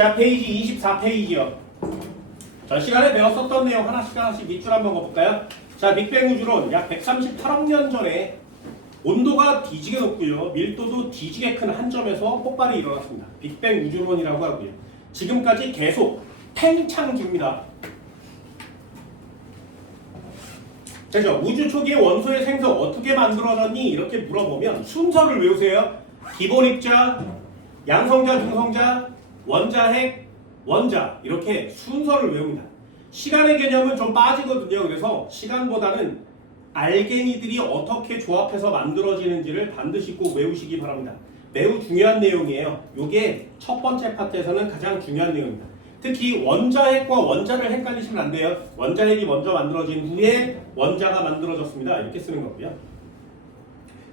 자, 페이지 24페이지요. 전 시간에 배웠었던 내용 하나씩 밑줄 한번 볼까요? 자, 빅뱅 우주론 약 138억 년 전에 온도가 뒤지게 높고요. 밀도도 뒤지게 큰 한 점에서 폭발이 일어났습니다. 빅뱅 우주론이라고 하고요. 지금까지 계속 팽창 중입니다. 그렇죠? 우주 초기의 원소의 생성 어떻게 만들어졌니? 이렇게 물어보면 순서를 외우세요. 기본 입자, 양성자, 중성자, 원자핵, 원자 이렇게 순서를 외웁니다. 시간의 개념은 좀 빠지거든요. 그래서 시간보다는 알갱이들이 어떻게 조합해서 만들어지는지를 반드시 꼭 외우시기 바랍니다. 매우 중요한 내용이에요. 이게 첫 번째 파트에서는 가장 중요한 내용입니다. 특히 원자핵과 원자를 헷갈리시면 안 돼요. 원자핵이 먼저 만들어진 후에 원자가 만들어졌습니다. 이렇게 쓰는 거고요.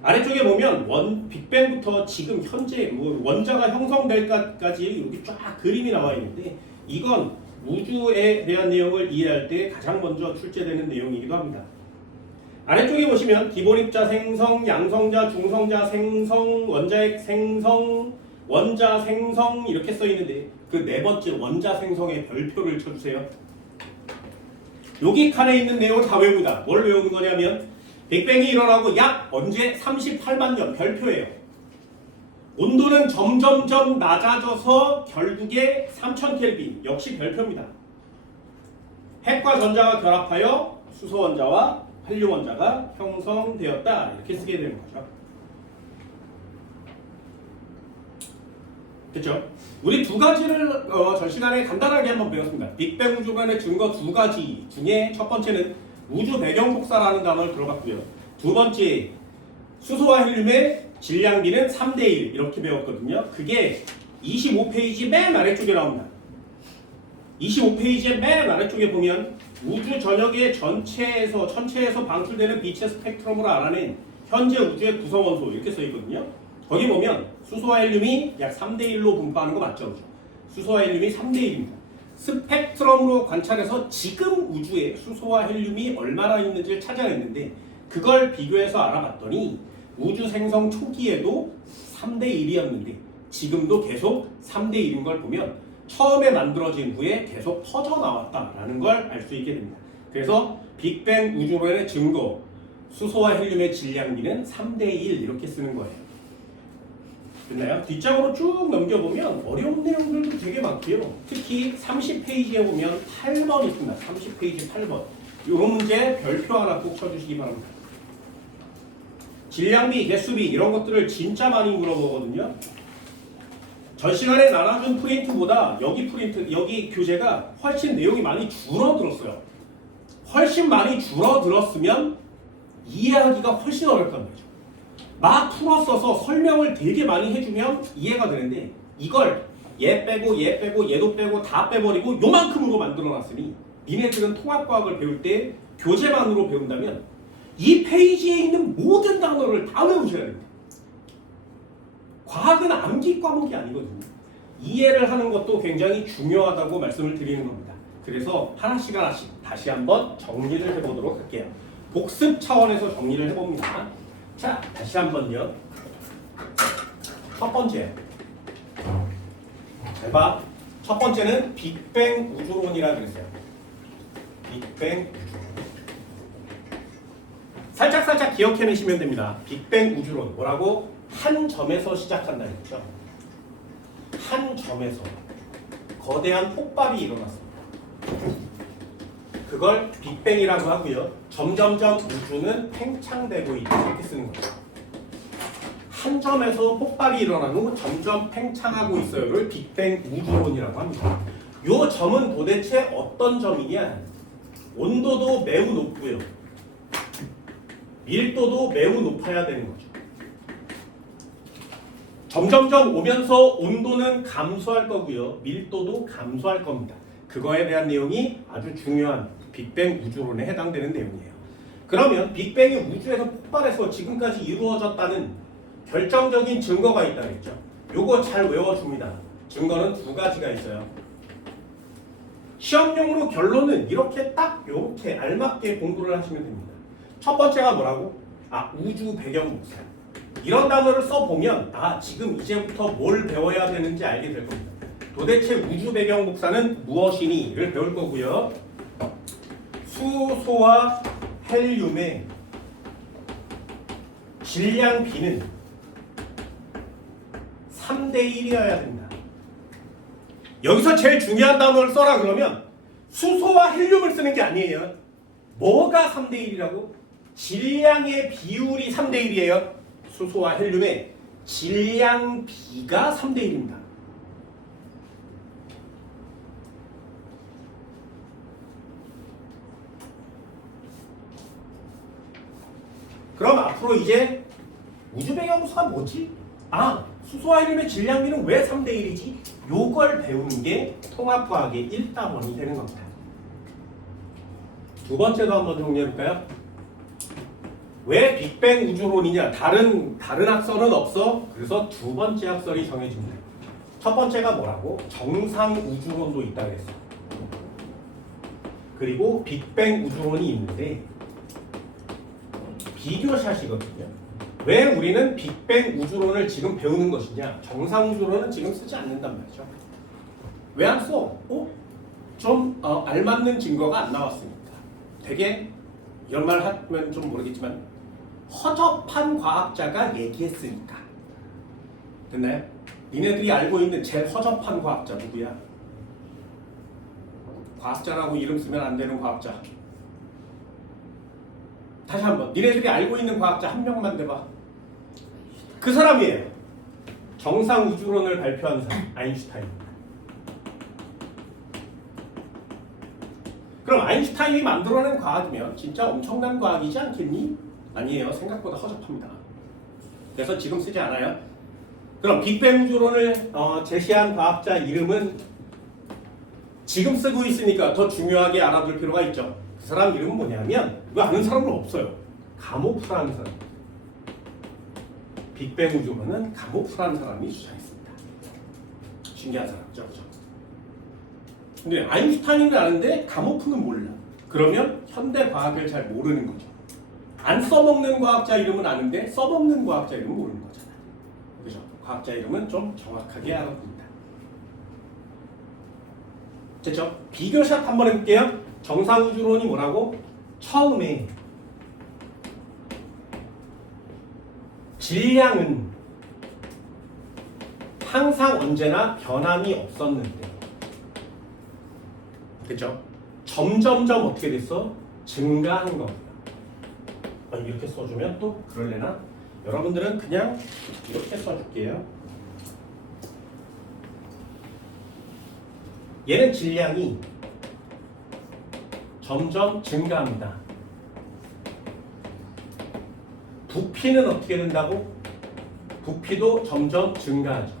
아래쪽에 보면 빅뱅부터 지금 현재 원자가 형성될까지 이렇게 쫙 그림이 나와 있는데 이건 우주에 대한 내용을 이해할 때 가장 먼저 출제되는 내용이기도 합니다. 아래쪽에 보시면 기본 입자 생성, 양성자, 중성자 생성, 원자핵 생성, 원자 생성 이렇게 써 있는데 그 네 번째 원자 생성의 별표를 쳐주세요. 여기 칸에 있는 내용을 다 외웁니다. 뭘 외우는 거냐면 빅뱅이 일어나고 약 언제 38만 년 별표예요. 온도는 점점점 낮아져서 결국에 3000켈빈 역시 별표입니다. 핵과 전자가 결합하여 수소원자와 헬륨원자가 형성되었다 이렇게 쓰게 되는 거죠. 그렇죠? 우리 두 가지를 전 시간에 간단하게 한번 배웠습니다. 빅뱅 우주론의 증거 두 가지 중에 첫 번째는 우주 배경 복사라는 단어를 들어봤고요. 두 번째 수소와 헬륨의 질량비는 3대1 이렇게 배웠거든요. 그게 25페이지 맨 아래쪽에 나옵니다. 25페이지의 맨 아래쪽에 보면 우주 전역의 천체에서 방출되는 빛의 스펙트럼으로 알아낸 현재 우주의 구성원소 이렇게 써 있거든요. 거기 보면 수소와 헬륨이 약 3대1로 분포하는 거 맞죠? 그렇죠? 수소와 헬륨이 3대1입니다. 스펙트럼으로 관찰해서 지금 우주에 수소와 헬륨이 얼마나 있는지를 찾아냈는데 그걸 비교해서 알아봤더니 우주 생성 초기에도 3대1이었는데 지금도 계속 3대1인 걸 보면 처음에 만들어진 후에 계속 퍼져나왔다라는 걸 알 수 있게 됩니다. 그래서 빅뱅 우주론의 증거 수소와 헬륨의 질량비는 3대1 이렇게 쓰는 거예요. 됐나요? 뒷장으로 쭉 넘겨보면 어려운 내용들도 되게 많고요. 특히 30페이지에 보면 8번 있습니다. 30페이지 8번. 이 문제 별표 하나 꼭 쳐주시기 바랍니다. 질량비, 개수비 이런 것들을 진짜 많이 물어보거든요. 전 시간에 나눠준 프린트보다 여기 교재가 훨씬 내용이 많이 줄어들었어요. 훨씬 많이 줄어들었으면 이해하기가 훨씬 어렵단 말이죠. 막 풀었어서 설명을 되게 많이 해주면 이해가 되는데 이걸 얘 빼고 얘도 빼고 다 빼버리고 요만큼으로 만들어놨으니 니네들은 통합과학을 배울 때 교재만으로 배운다면 이 페이지에 있는 모든 단어를 다 외우셔야 됩니다. 과학은 암기 과목이 아니거든요. 이해를 하는 것도 굉장히 중요하다고 말씀을 드리는 겁니다. 그래서 하나씩 다시 한번 정리를 해보도록 할게요. 복습 차원에서 정리를 해봅니다. 자, 다시 한번요. 첫 번째. 잘 봐. 첫 번째는 빅뱅 우주론이라 그랬어요. 빅뱅 우주론. 살짝 기억해내시면 됩니다. 빅뱅 우주론. 뭐라고? 한 점에서 시작한다 했죠. 한 점에서 거대한 폭발이 일어났습니다. 그걸 빅뱅이라고 하고요. 점점점 우주는 팽창되고 있다 이렇게 쓰는 거죠. 한 점에서 폭발이 일어난 후 점점 팽창하고 있어요를 빅뱅 우주론이라고 합니다. 이 점은 도대체 어떤 점이냐? 온도도 매우 높고요. 밀도도 매우 높아야 되는 거죠. 점점점 오면서 온도는 감소할 거고요. 밀도도 감소할 겁니다. 그거에 대한 내용이 아주 중요한 빅뱅 우주론에 해당되는 내용이에요. 그러면 빅뱅이 우주에서 폭발해서 지금까지 이루어졌다는 결정적인 증거가 있다 그랬죠. 요거 잘 외워줍니다. 증거는 두 가지가 있어요. 시험용으로 결론은 이렇게 알맞게 공부를 하시면 됩니다. 첫 번째가 뭐라고? 우주 배경 복사. 이런 단어를 써보면 지금 이제부터 뭘 배워야 되는지 알게 될 겁니다. 도대체 우주 배경 복사는 무엇이니?를 배울 거고요. 수소와 헬륨의 질량 B는 3대 1이어야 된다. 여기서 제일 중요한 단어를 써라 그러면 수소와 헬륨을 쓰는 게 아니에요. 뭐가 3대 1이라고? 질량의 비율이 3대 1이에요. 수소와 헬륨의 질량 B가 3대 1입니다. 그럼 앞으로 이제 우주 배경수가 뭐지? 아, 수소와 헬륨의 질량비는 왜 3대 1이지? 요걸 배우는 게 통합과학의 1단원이 되는 겁니다. 두 번째도 한번 정리해볼까요? 왜 빅뱅 우주론이냐? 다른 학설은 없어. 그래서 두 번째 학설이 정해집니다. 첫 번째가 뭐라고? 정상 우주론도 있다 그랬어. 그리고 빅뱅 우주론이 있는데 비교샷이거든요. 왜 우리는 빅뱅 우주론을 지금 배우는 것이냐? 정상 우주론은 지금 쓰지 않는단 말이죠. 왜 안 써? 좀 알맞는 증거가 안 나왔으니까. 되게 이런 말 하면 좀 모르겠지만 허접한 과학자가 얘기했으니까. 됐나요? 니네들이 알고 있는 제일 허접한 과학자 누구야? 과학자라고 이름 쓰면 안 되는 과학자. 다시 한번 니네들이 알고 있는 과학자 한 명만 대봐. 그 사람이에요. 정상 우주론을 발표한 사람 아인슈타인. 그럼 아인슈타인이 만들어낸 과학이면 진짜 엄청난 과학이지 않겠니? 아니에요. 생각보다 허접합니다. 그래서 지금 쓰지 않아요. 그럼 빅뱅 우주론을 제시한 과학자 이름은 지금 쓰고 있으니까 더 중요하게 알아둘 필요가 있죠. 그 사람 이름은 뭐냐면 이거 아는 사람은 없어요. 가모프라는 사람. 빅뱅 우주론은 가모프라는 사람이 주장했습니다. 신기한 사람이죠. 그죠? 근데 아인슈타인은 아는데 가모프는 몰라. 그러면 현대 과학을 잘 모르는 거죠. 안 써먹는 과학자 이름은 아는데 써먹는 과학자 이름은 모르는 거잖아요. 그죠? 과학자 이름은 좀 정확하게 알아둡니다. 됐죠? 비교샷 한번 해볼게요. 정상 우주론이 뭐라고? 처음에 질량은 항상 언제나 변함이 없었는데, 그죠? 점점점 어떻게 됐어? 증가하는 겁니다. 이렇게 써주면 또 그럴래나? 여러분들은 그냥 이렇게 써줄게요. 얘는 질량이 점점 증가합니다. 부피는 어떻게 된다고? 부피도 점점 증가하죠.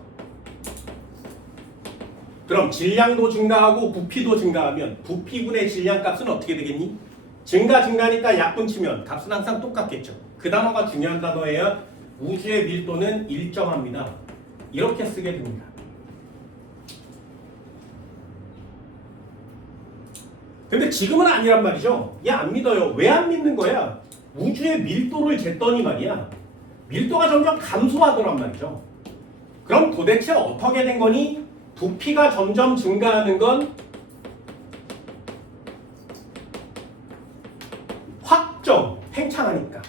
그럼 질량도 증가하고 부피도 증가하면 부피분의 질량값은 어떻게 되겠니? 증가니까 약분치면 값은 항상 똑같겠죠. 그 단어가 중요한 단어예요. 우주의 밀도는 일정합니다. 이렇게 쓰게 됩니다. 근데 지금은 아니란 말이죠. 얘 안 믿어요. 왜 안 믿는 거야? 우주의 밀도를 쟀더니 말이야. 밀도가 점점 감소하더란 말이죠. 그럼 도대체 어떻게 된 거니? 부피가 점점 증가하는 건 확정, 팽창하니까.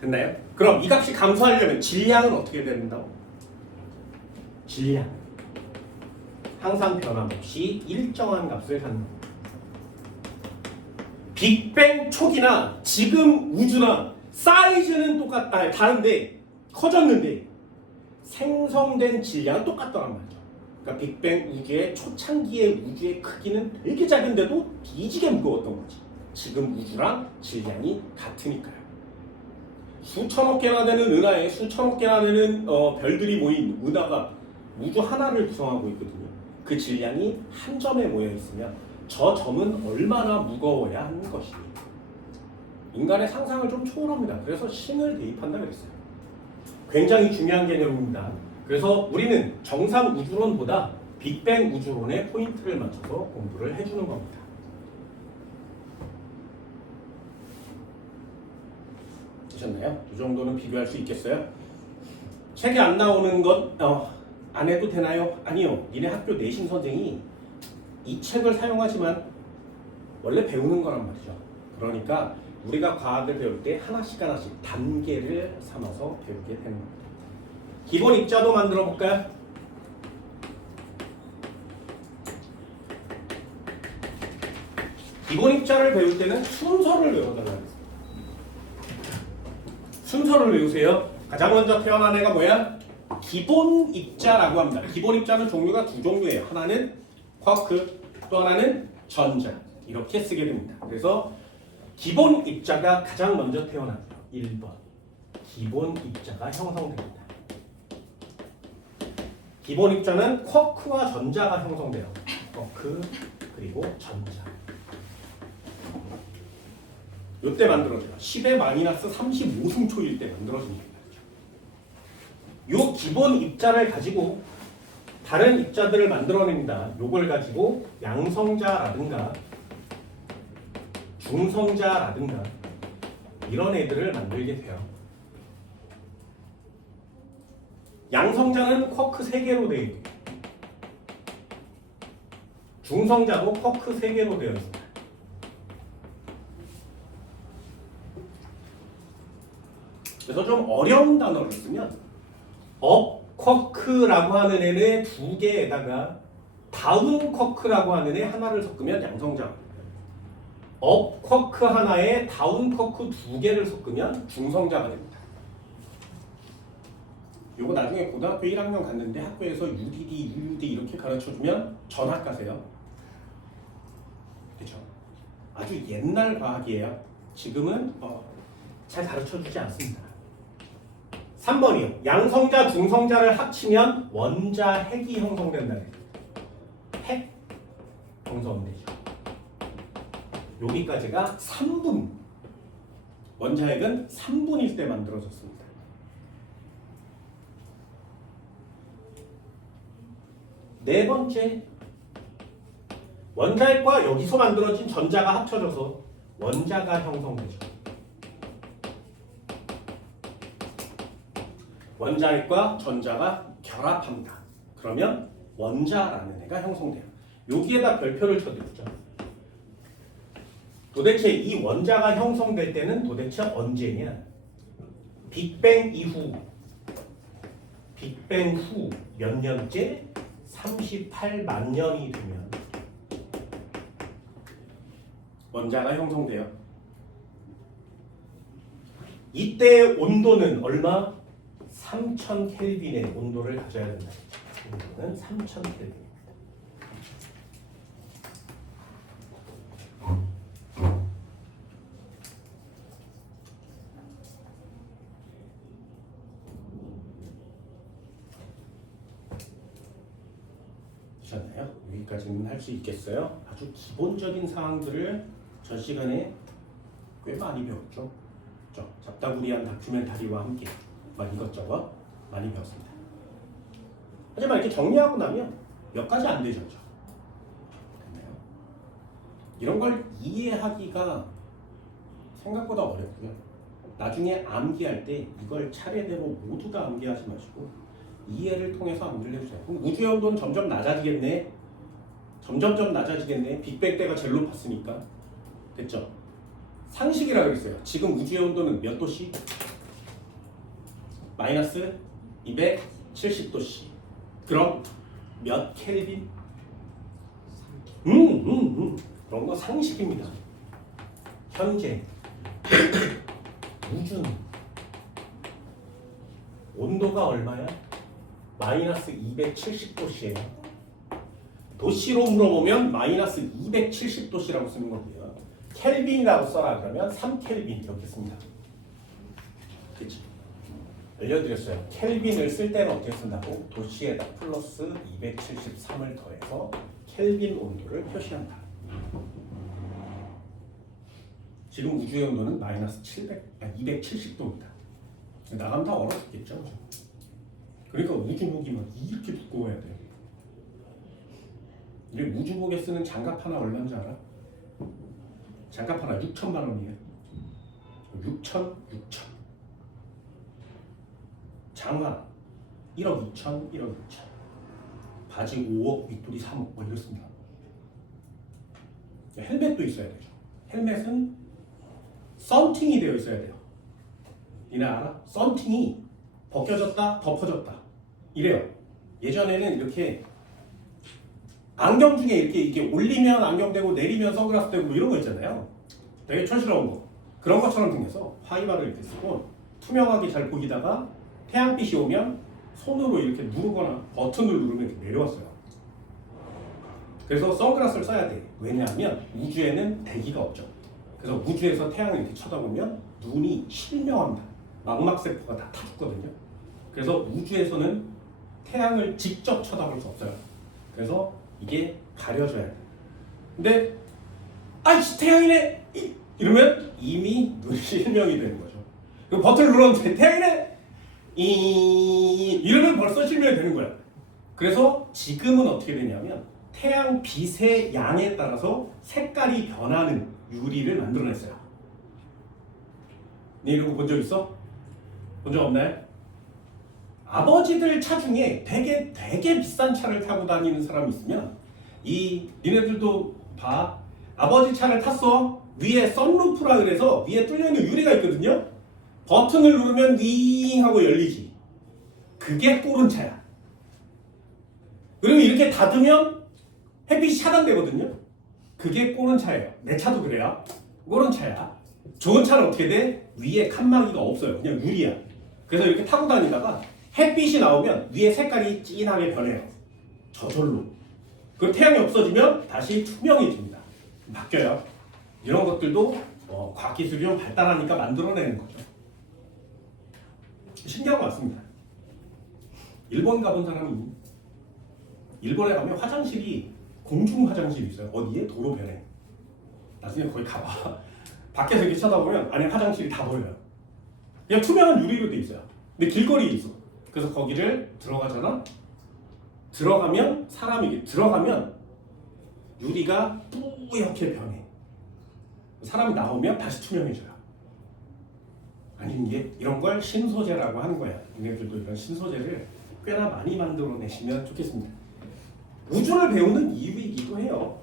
됐나요? 그럼 이 값이 감소하려면 질량은 어떻게 된다고? 질량. 항상 변함없이 일정한 값을 갖는 겁니다. 빅뱅 초기나 지금 우주나 사이즈는 똑같다, 다른데 커졌는데 생성된 질량은 똑같더란 말이죠. 그러니까 빅뱅 우주의 초창기의 우주의 크기는 되게 작은데도 뒤지게 무거웠던 거지. 지금 우주랑 질량이 같으니까요. 수천억 개나 되는 은하에 수천억 개나 되는 별들이 모인 은하가 우주 하나를 구성하고 있거든요. 그 질량이 한 점에 모여 있으면 저 점은 얼마나 무거워야 하는 것이니. 인간의 상상을 좀 초월합니다. 그래서 신을 대입한다 그랬어요. 굉장히 중요한 개념입니다. 그래서 우리는 정상 우주론보다 빅뱅 우주론에 포인트를 맞춰서 공부를 해주는 겁니다. 되셨나요? 이 정도는 비교할 수 있겠어요? 책에 안 나오는 것 안 해도 되나요? 아니요. 니네 학교 내신 선생이 이 책을 사용하지만 원래 배우는 거란 말이죠. 그러니까 우리가 과학을 배울 때 하나씩 하나씩 단계를 삼아서 배우게 되는 겁니다. 기본 입자도 만들어 볼까요? 기본 입자를 배울 때는 순서를 외워달라고 했어요. 순서를 외우세요. 가장 먼저 태어난 애가 뭐야? 기본 입자라고 합니다. 기본 입자는 종류가 두 종류예요. 하나는 쿼크, 또 하나는 전자. 이렇게 쓰게 됩니다. 그래서 기본 입자가 가장 먼저 태어납니다. 1번. 기본 입자가 형성됩니다. 기본 입자는 쿼크와 전자가 형성돼요. 쿼크 그리고 전자. 이때 만들어져요. 10의 마이너스 35승초일 때 만들어집니다. 요 기본 입자를 가지고 다른 입자들을 만들어냅니다. 요걸 가지고 양성자라든가 중성자라든가 이런 애들을 만들게 돼요. 양성자는 쿼크 3개로 되어 있고 중성자도 쿼크 3개로 되어 있습니다. 그래서 좀 어려운 단어를 쓰면 쿼크라고 하는 애는 2개에다가 다운 쿼크라고 하는 애 하나를 섞으면 양성자. 쿼크 하나에 다운 쿼크 2개를 섞으면 중성자가 됩니다. 요거 나중에 고등학교 1학년 갔는데 학교에서 UDD, UUD 이렇게 가르쳐주면 전학 가세요. 그렇죠? 아주 옛날 과학이에요. 지금은 잘 가르쳐주지 않습니다. 3번이요. 양성자, 중성자를 합치면 원자 핵이 형성된다. 핵 형성되죠. 여기까지가 3분. 원자 핵은 3분일 때 만들어졌습니다. 네 번째. 원자 핵과 여기서 만들어진 전자가 합쳐져서 원자가 형성되죠. 원자핵과 전자가 결합합니다. 그러면 원자라는 애가 형성돼요. 여기에다 별표를 쳐드리죠. 도대체 이 원자가 형성될 때는 도대체 언제냐? 빅뱅 이후, 빅뱅 후 몇 년째? 38만 년이 되면 원자가 형성돼요. 이때의 온도는 얼마? 3000 켈빈의 온도를 가져야 된다. 온도는 3000 켈빈입니다. 되셨나요? 여기까지는 할 수 있겠어요? 아주 기본적인 사항들을 전 시간에 꽤 많이 배웠죠. 잡다구리한 다큐멘터리와 함께 이것저것 많이 배웠습니다. 하지만 이렇게 정리하고 나면 몇 가지 안 되죠. 이런 걸 이해하기가 생각보다 어렵고요. 나중에 암기할 때 이걸 차례대로 모두 다 암기하지 마시고 이해를 통해서 암기를 해주세요. 그럼 우주의 온도는 점점 낮아지겠네. 점점점 낮아지겠네. 빅뱅 때가 제일 높았으니까. 됐죠? 상식이라 그랬어요. 지금 우주의 온도는 몇 도씨? 마이너스 270도씨. 그럼 몇 켈빈? 그런 거 상식입니다. 현재 우주는 온도가 얼마야? 마이너스 270도씨예요. 도씨로 물어보면 마이너스 270도씨라고 쓰는 거고요. 켈빈이라고 써라 그러면 3켈빈 이렇게 씁니다. 그치? 알려드렸어요. 켈빈을 쓸 때는 어떻게 쓴다고? 도시에다 플러스 273을 더해서 켈빈 온도를 표시한다. 지금 우주의 온도는 마이너스 270도입니다. 나가면 다 얼어 죽겠죠. 그러니까 우주복이 막 이렇게 두꺼워야 돼요. 근데 우주복에 쓰는 장갑 하나 얼마인지 알아? 장갑 하나 6천만 원이에요. 6천. 장화 1억 2천, 1억 2천. 바지 5억, 윗돌이 3억 뭐 이렇습니다. 헬멧도 있어야 되죠. 헬멧은 썬팅이 되어 있어야 돼요. 니네 알아? 썬팅이 벗겨졌다, 덮어졌다 이래요. 예전에는 이렇게 안경 중에 이렇게 올리면 안경 되고 내리면 선글라스 되고 뭐 이런 거 있잖아요. 되게 촌스러운 거. 그런 것처럼 생겨서 화이바를 이렇게 쓰고 투명하게 잘 보이다가 태양빛이 오면 손으로 이렇게 누르거나 버튼을 누르면 이렇게 내려왔어요. 그래서 선글라스를 써야 돼. 왜냐하면 우주에는 대기가 없죠. 그래서 우주에서 태양을 이렇게 쳐다보면 눈이 실명합니다. 망막세포가 다 타죽거든요. 그래서 우주에서는 태양을 직접 쳐다볼 수 없어요. 그래서 이게 가려져야 돼. 근데 아이씨 태양이네! 이러면 이미 눈이 실명이 되는 거죠. 그 버튼을 눌렀는데 태양이네! 이러면 벌써 실명이 되는 거야. 그래서 지금은 어떻게 되냐면 태양 빛의 양에 따라서 색깔이 변하는 유리를 만들어냈어요. 네, 이런 거 본 적 있어? 본 적 없나요? 아버지들 차 중에 되게 비싼 차를 타고 다니는 사람이 있으면 니네들도 봐. 아버지 차를 탔어. 위에 선루프라 그래서 위에 뚫려있는 유리가 있거든요. 버튼을 누르면 윙 하고 열리지. 그게 꼬른 차야. 그리고 이렇게 닫으면 햇빛이 차단되거든요. 그게 꼬른 차예요. 내 차도 그래요. 꼬른 차야. 좋은 차는 어떻게 돼? 위에 칸막이가 없어요. 그냥 유리야. 그래서 이렇게 타고 다니다가 햇빛이 나오면 위에 색깔이 진하게 변해요. 저절로. 그리고 태양이 없어지면 다시 투명해집니다. 바뀌어요. 이런 것들도 과학기술이 좀 발달하니까 만들어내는 거죠. 신기한 것 같습니다. 일본 가본 사람이 일본에 가면 화장실이 공중 화장실이 있어요. 어디에? 도로변에. 나중에 거기 가봐. 밖에서 이렇게 쳐다보면 안에 화장실이 다 보여요. 그냥 투명한 유리로 돼 있어요. 근데 길거리에 있어. 그래서 거기를 들어가잖아. 들어가면 사람이 들어가면 유리가 뿌옇게 변해. 사람이 나오면 다시 투명해져요. 아니 이게 이런 걸 신소재라고 하는 거야. 얘네들도 이런 신소재를 꽤나 많이 만들어내시면 좋겠습니다. 우주를 배우는 이유이기도 해요.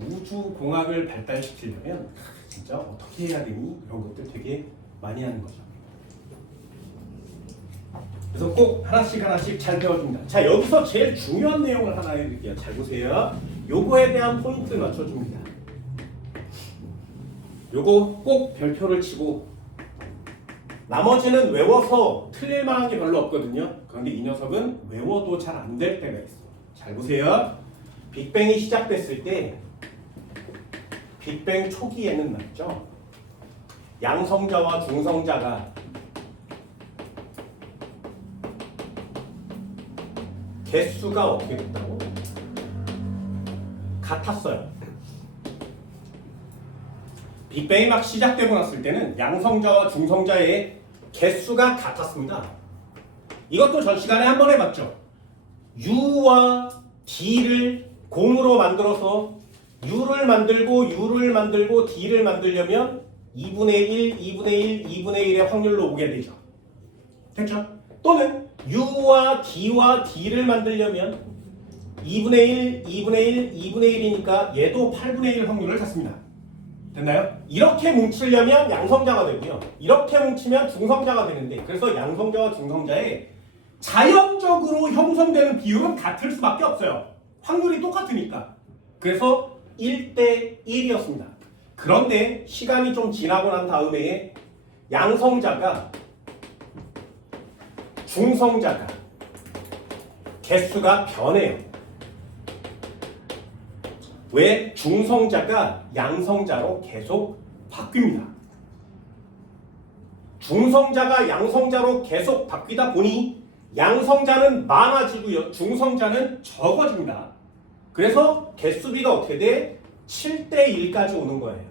우주공학을 발달시키려면 진짜 어떻게 해야 되니? 이런 것들 되게 많이 하는 거죠. 그래서 꼭 하나씩 잘 배워줍니다. 자, 여기서 제일 중요한 내용을 하나 해드릴게요. 잘 보세요. 요거에 대한 포인트를 맞춰줍니다. 요거 꼭 별표를 치고 나머지는 외워서 틀릴 만한 게 별로 없거든요. 그런데 이 녀석은 외워도 잘 안 될 때가 있어요. 잘 보세요. 빅뱅이 시작됐을 때 빅뱅 초기에는 말이죠. 양성자와 중성자가 개수가 어떻게 됐다고? 같았어요. 빅뱅이 막 시작되고 났을 때는 양성자와 중성자의 개수가 같았습니다. 이것도 전 시간에 한 번 해봤죠. U와 D를 공으로 만들어서 U를 만들고 D를 만들려면 2분의 1, 2분의 1, 2분의 1의 확률로 오게 되죠. 됐죠? 또는 U와 D를 만들려면 2분의 1, 2분의 1, 2분의 1이니까 얘도 8분의 1 확률을 갖습니다. 됐나요? 이렇게 뭉치려면 양성자가 되고요. 이렇게 뭉치면 중성자가 되는데 그래서 양성자와 중성자의 자연적으로 형성되는 비율은 같을 수밖에 없어요. 확률이 똑같으니까. 그래서 1대 1이었습니다. 그런데 시간이 좀 지나고 난 다음에 양성자가 중성자가 개수가 변해요. 왜? 중성자가 양성자로 계속 바뀝니다. 중성자가 양성자로 계속 바뀌다 보니 양성자는 많아지고요. 중성자는 적어집니다. 그래서 개수비가 어떻게 돼? 7대 1까지 오는 거예요.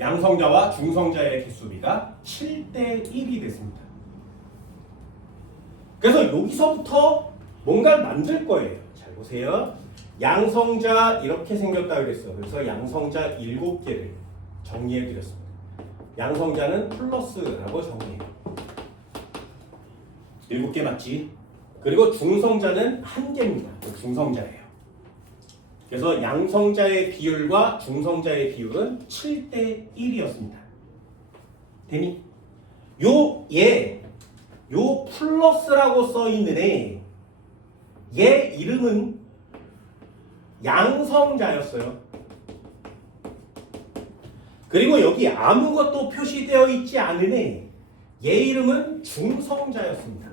양성자와 중성자의 개수비가 7대 1이 됐습니다. 그래서 여기서부터 뭔가를 만들 거예요. 잘 보세요. 양성자 이렇게 생겼다 그랬어요. 그래서 양성자 7개를 정리해 드렸습니다. 양성자는 플러스라고 정리해요. 7개 맞지? 그리고 중성자는 1개입니다. 중성자예요. 그래서 양성자의 비율과 중성자의 비율은 7대 1이었습니다. 되니? 요 플러스라고 써있는 얘 이름은 양성자였어요. 그리고 여기 아무것도 표시되어 있지 않은 얘 이름은 중성자였습니다.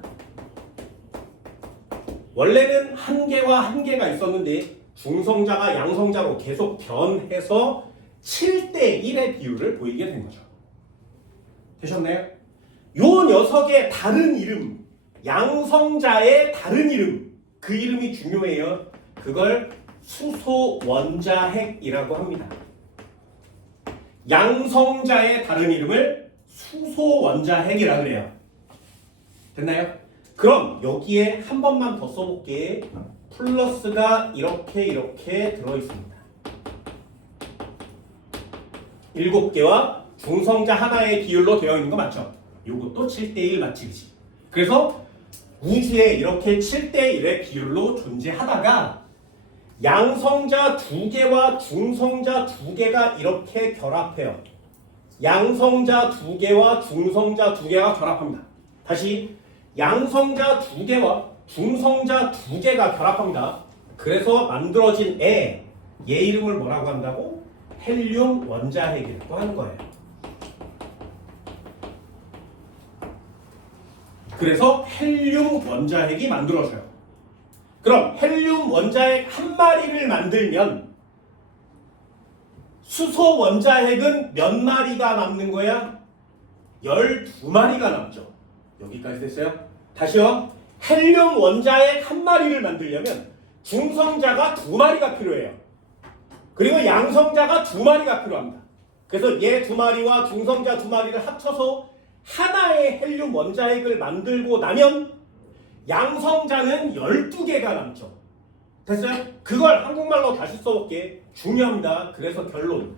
원래는 1개와 1개가 있었는데 중성자가 양성자로 계속 변해서 7대 1의 비율을 보이게 된 거죠. 되셨나요? 요 녀석의 다른 이름, 양성자의 다른 이름, 그 이름이 중요해요. 그걸 수소 원자핵이라고 합니다. 양성자의 다른 이름을 수소 원자핵이라고 그래요. 됐나요? 그럼 여기에 한 번만 더 써볼게. 플러스가 이렇게 들어있습니다. 7개와 중성자 하나의 비율로 되어 있는 거 맞죠? 요것도 7대1 맞지, 그치? 그래서 우주에 이렇게 7대1의 비율로 존재하다가 양성자 2개와 중성자 2개가 이렇게 결합해요. 양성자 2개와 중성자 2개가 결합합니다. 다시 양성자 2개와 중성자 2개가 결합합니다. 그래서 만들어진 얘 이름을 뭐라고 한다고? 헬륨 원자핵이라고 하는 거예요. 그래서 헬륨 원자핵이 만들어져요. 그럼 헬륨 원자핵 한 마리를 만들면 수소 원자핵은 몇 마리가 남는 거야? 12마리가 남죠. 여기까지 됐어요? 다시요. 헬륨 원자핵 한 마리를 만들려면 중성자가 2마리가 필요해요. 그리고 양성자가 2마리가 필요합니다. 그래서 얘 2마리와 중성자 2마리를 합쳐서 하나의 헬륨 원자핵을 만들고 나면 양성자는 12개가 남죠. 됐어요? 그걸 한국말로 다시 써볼게. 중요합니다. 그래서 결론.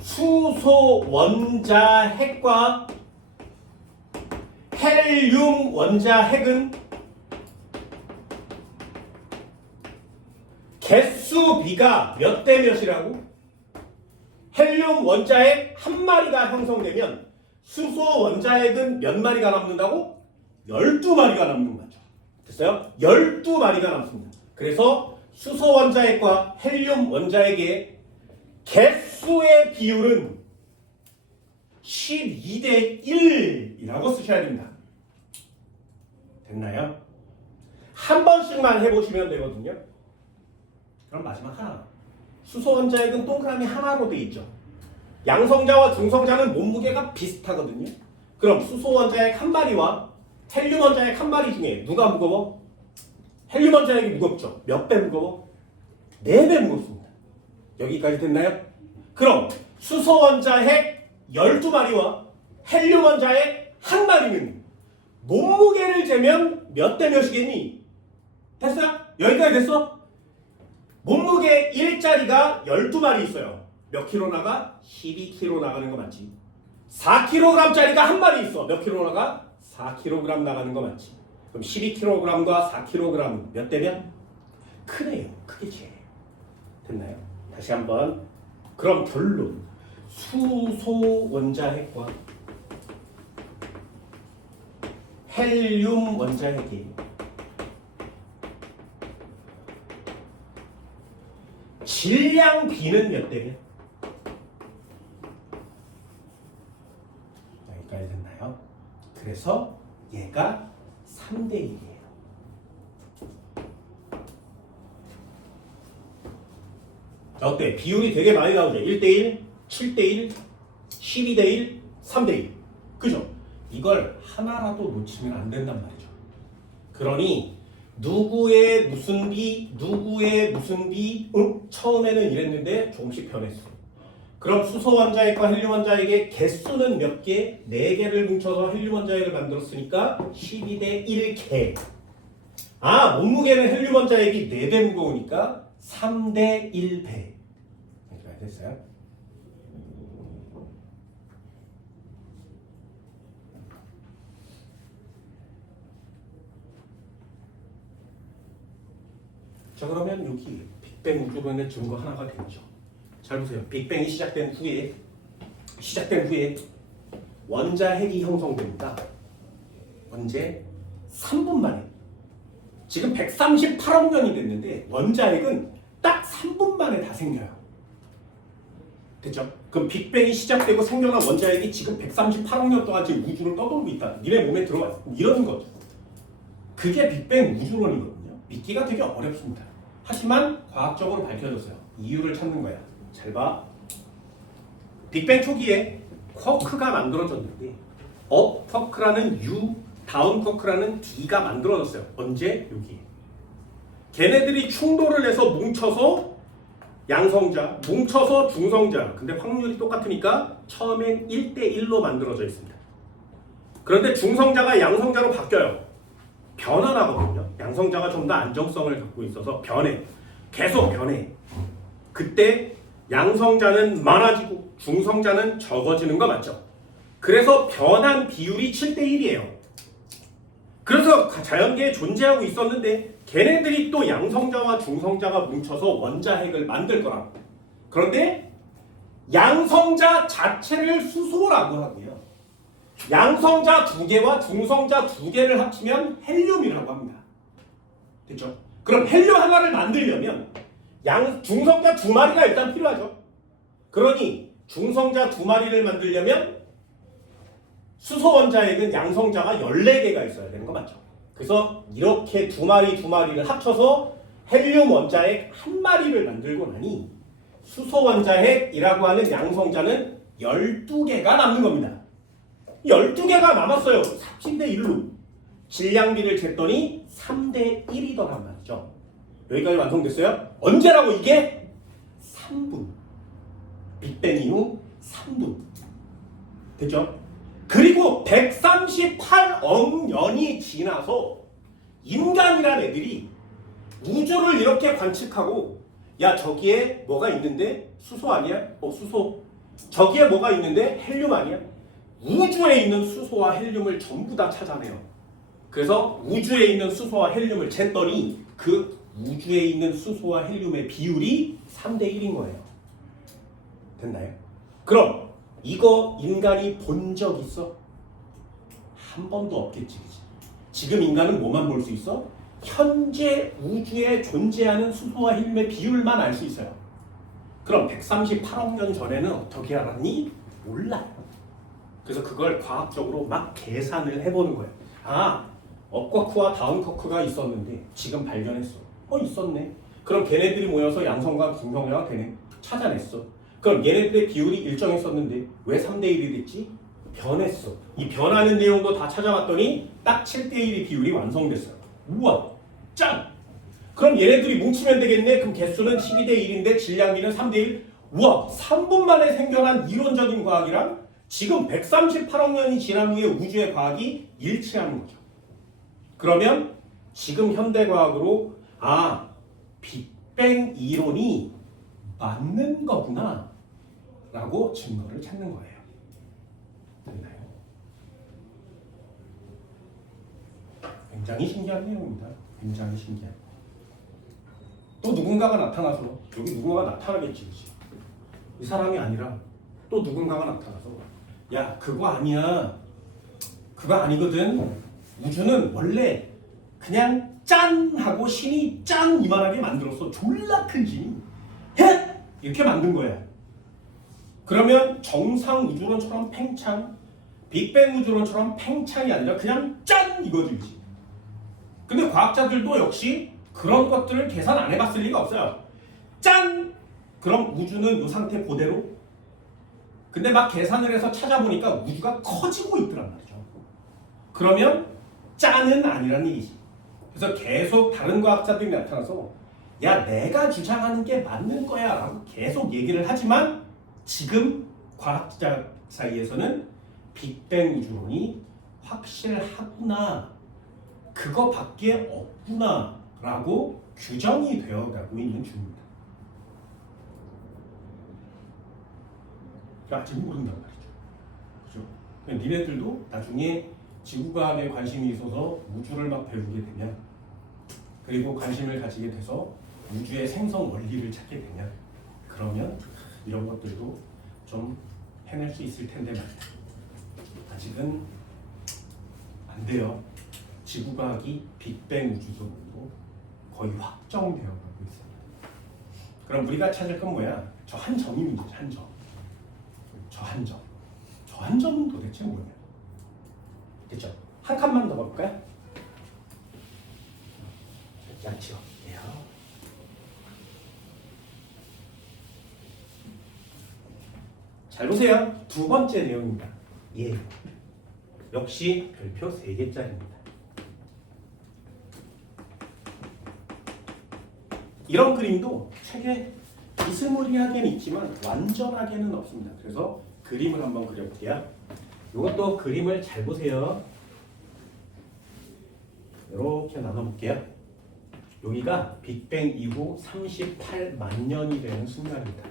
수소 원자핵과 헬륨 원자핵은 개수비가 몇 대 몇이라고? 헬륨 원자핵 한 마리가 형성되면 수소 원자핵은 몇 마리가 남는다고? 12마리가 남는 거죠. 됐어요? 12마리가 남습니다. 그래서 수소 원자핵과 헬륨 원자핵의 개수의 비율은 12대 1이라고 쓰셔야 됩니다. 됐나요? 한 번씩만 해보시면 되거든요. 그럼 마지막 하나. 수소 원자핵은 동그라미 하나로 되어 있죠. 양성자와 중성자는 몸무게가 비슷하거든요. 그럼 수소 원자핵 한 마리와 헬륨 원자핵 한 마리 중에 누가 무거워? 헬륨 원자핵이 무겁죠. 몇 배 무거워? 4배 무겁습니다. 여기까지 됐나요? 그럼 수소 원자핵 12마리와 헬륨 원자핵 한 마리는 몸무게를 재면 몇 대 몇이겠니? 됐어? 여기까지 됐어? 몸무게 1짜리가 12마리 있어요. 몇 킬로 나가? 12kg 나가는 거 맞지? 4kg짜리가 한 마리 있어. 몇 킬로 나가? 4kg 나가는 거 맞지? 그럼 12kg과 4kg 몇 대면? 크네요. 크게 제일. 됐나요? 다시 한번. 그럼 결론. 수소 원자핵과 헬륨 원자핵이 질량 비는 몇 대면? 여기까지 됐나요? 그래서 얘가 3대 1이에요. 어때? 비율이 되게 많이 나오죠. 1대 1, 7대 1, 12대 1, 3대 1. 그죠? 이걸 하나라도 놓치면 안 된단 말이죠. 그러니 누구의 무슨 비, 누구의 무슨 비, 처음에는 이랬는데 조금씩 변했어. 그럼 수소 원자핵과 헬륨 원자핵의 개수는 몇 개? 4개를 뭉쳐서 헬륨 원자핵을 만들었으니까 12대 1개. 아, 몸무게는 헬륨 원자핵이 4배 무거우니까 3대 1배. 이렇게 됐어요? 자, 그러면 여기 빅뱅 우주론의 증거 하나가 되죠. 잘 보세요. 빅뱅이 시작된 후에 원자핵이 형성됩니다. 언제? 3분 만에. 지금 138억 년이 됐는데 원자핵은 딱 3분 만에 다 생겨요. 됐죠? 그럼 빅뱅이 시작되고 생겨난 원자핵이 지금 138억 년 동안 지금 우주를 떠돌고 있다. 니네 몸에 들어가 있어. 이런 거죠. 그게 빅뱅 우주론이거든요. 믿기가 되게 어렵습니다. 하지만 과학적으로 밝혀졌어요. 이유를 찾는 거야. 잘 봐. 빅뱅 초기에 쿼크가 만들어졌는데 업 쿼크라는 U, 다운 쿼크라는 D가 만들어졌어요. 언제? 여기. 걔네들이 충돌을 해서 뭉쳐서 양성자, 뭉쳐서 중성자. 근데 확률이 똑같으니까 처음엔 1대1로 만들어져 있습니다. 그런데 중성자가 양성자로 바뀌어요. 변환하거든요. 양성자가 좀 더 안정성을 갖고 있어서 변해. 계속 변해. 그때 양성자는 많아지고 중성자는 적어지는 거 맞죠? 그래서 변환 비율이 7대1이에요. 그래서 자연계에 존재하고 있었는데 걔네들이 또 양성자와 중성자가 뭉쳐서 원자핵을 만들 거라고. 그런데 양성자 자체를 수소라고 하고요. 양성자 2개와 중성자 2개를 합치면 헬륨이라고 합니다. 됐죠? 그럼 헬륨 하나를 만들려면 중성자 2마리가 일단 필요하죠. 그러니 중성자 2마리를 만들려면 수소 원자핵은 양성자가 14개가 있어야 되는 거 맞죠? 그래서 이렇게 2마리를 합쳐서 헬륨 원자핵 1마리를 만들고 나니 수소 원자핵이라고 하는 양성자는 12개가 남는 겁니다. 12개가 남았어요. 3대1로. 질량비를 쟀더니 3대1이더란 말이죠. 여기까지 완성됐어요? 언제라고 이게? 3분. 빅뱅 이후 3분. 됐죠? 그리고 138억 년이 지나서 인간이란 애들이 우주를 이렇게 관측하고 야 저기에 뭐가 있는데 수소 아니야? 수소. 저기에 뭐가 있는데 헬륨 아니야? 우주에 있는 수소와 헬륨을 전부 다 찾아내요. 그래서 우주에 있는 수소와 헬륨을 쟀더니 그 우주에 있는 수소와 헬륨의 비율이 3대1인 거예요. 됐나요? 그럼 이거 인간이 본 적 있어? 한 번도 없겠지. 그치? 지금 인간은 뭐만 볼 수 있어? 현재 우주에 존재하는 수소와 헬륨의 비율만 알 수 있어요. 그럼 138억 년 전에는 어떻게 알았니? 몰라요. 그래서 그걸 과학적으로 막 계산을 해보는 거예요. 업쿼크와 다운쿼크가 있었는데 지금 발견했어. 있었네. 그럼 걔네들이 모여서 양성과 중성자가 되네. 찾아냈어. 그럼 얘네들의 비율이 일정했었는데 왜 3대1이 됐지? 변했어. 이 변하는 내용도 다 찾아봤더니 딱 7대1의 비율이 완성됐어요. 우와! 짱! 그럼 얘네들이 뭉치면 되겠네? 그럼 개수는 12대1인데 질량비는 3대1. 우와! 3분 만에 생겨난 이론적인 과학이랑 지금 138억 년이 지난 후에 우주의 과학이 일치하는 거죠. 그러면 지금 현대과학으로 빅뱅 이론이 맞는 거구나 라고 증거를 찾는 거예요. 됐나요? 굉장히 신기한 내용입니다. 굉장히 신기한. 또 누군가가 나타나서 여기 누군가가 나타나겠지. 그치? 이 사람이 아니라 또 누군가가 나타나서 야 그거 아니야. 그거 아니거든. 우주는 원래 그냥 짠 하고 신이 짠 이만하게 만들었어. 졸라 큰 신이 헷! 이렇게 만든 거야. 그러면 정상 우주론처럼 팽창, 빅뱅 우주론처럼 팽창이 아니라 그냥 짠 이거지. 근데 과학자들도 역시 그런 것들을 계산 안 해봤을 리가 없어요. 짠! 그럼 우주는 이 상태 그대로? 근데 막 계산을 해서 찾아보니까 우주가 커지고 있더란 말이죠. 그러면 짠은 아니라는 얘기지. 그래서 계속 다른 과학자들이 나타나서 야 내가 주장하는 게 맞는 거야 라고 계속 얘기를 하지만 지금 과학자 사이에서는 빅뱅 우주론이 확실하구나 그거밖에 없구나 라고 규정이 되어가고 있는 중입니다. 아직 모른단 말이죠. 그죠? 니네들도 나중에 지구과학에 관심이 있어서 우주를 막 배우게 되면 그리고 관심을 가지게 돼서 우주의 생성 원리를 찾게 되면 그러면 이런 것들도 좀 해낼 수 있을 텐데 말이야. 아직은 안 돼요. 지구과학이 빅뱅 우주론으로 거의 확정되어 가고 있습니다. 그럼 우리가 찾을 건 뭐야? 저 한 점이 문제지. 한 점. 저 한 점. 저 한 점은 도대체 뭐냐? 됐죠? 한 칸만 더 볼까요? 양치 볼게요. 잘 보세요. 두 번째 내용입니다. 예. 역시 별표 3개짜리입니다. 이런 그림도 책에 비스무리하게는 있지만 완전하게는 없습니다. 그래서 그림을 한번 그려볼게요. 이것도 그림을 잘 보세요. 이렇게 나눠볼게요. 여기가 빅뱅 이후 38만 년이 되는 순간입니다.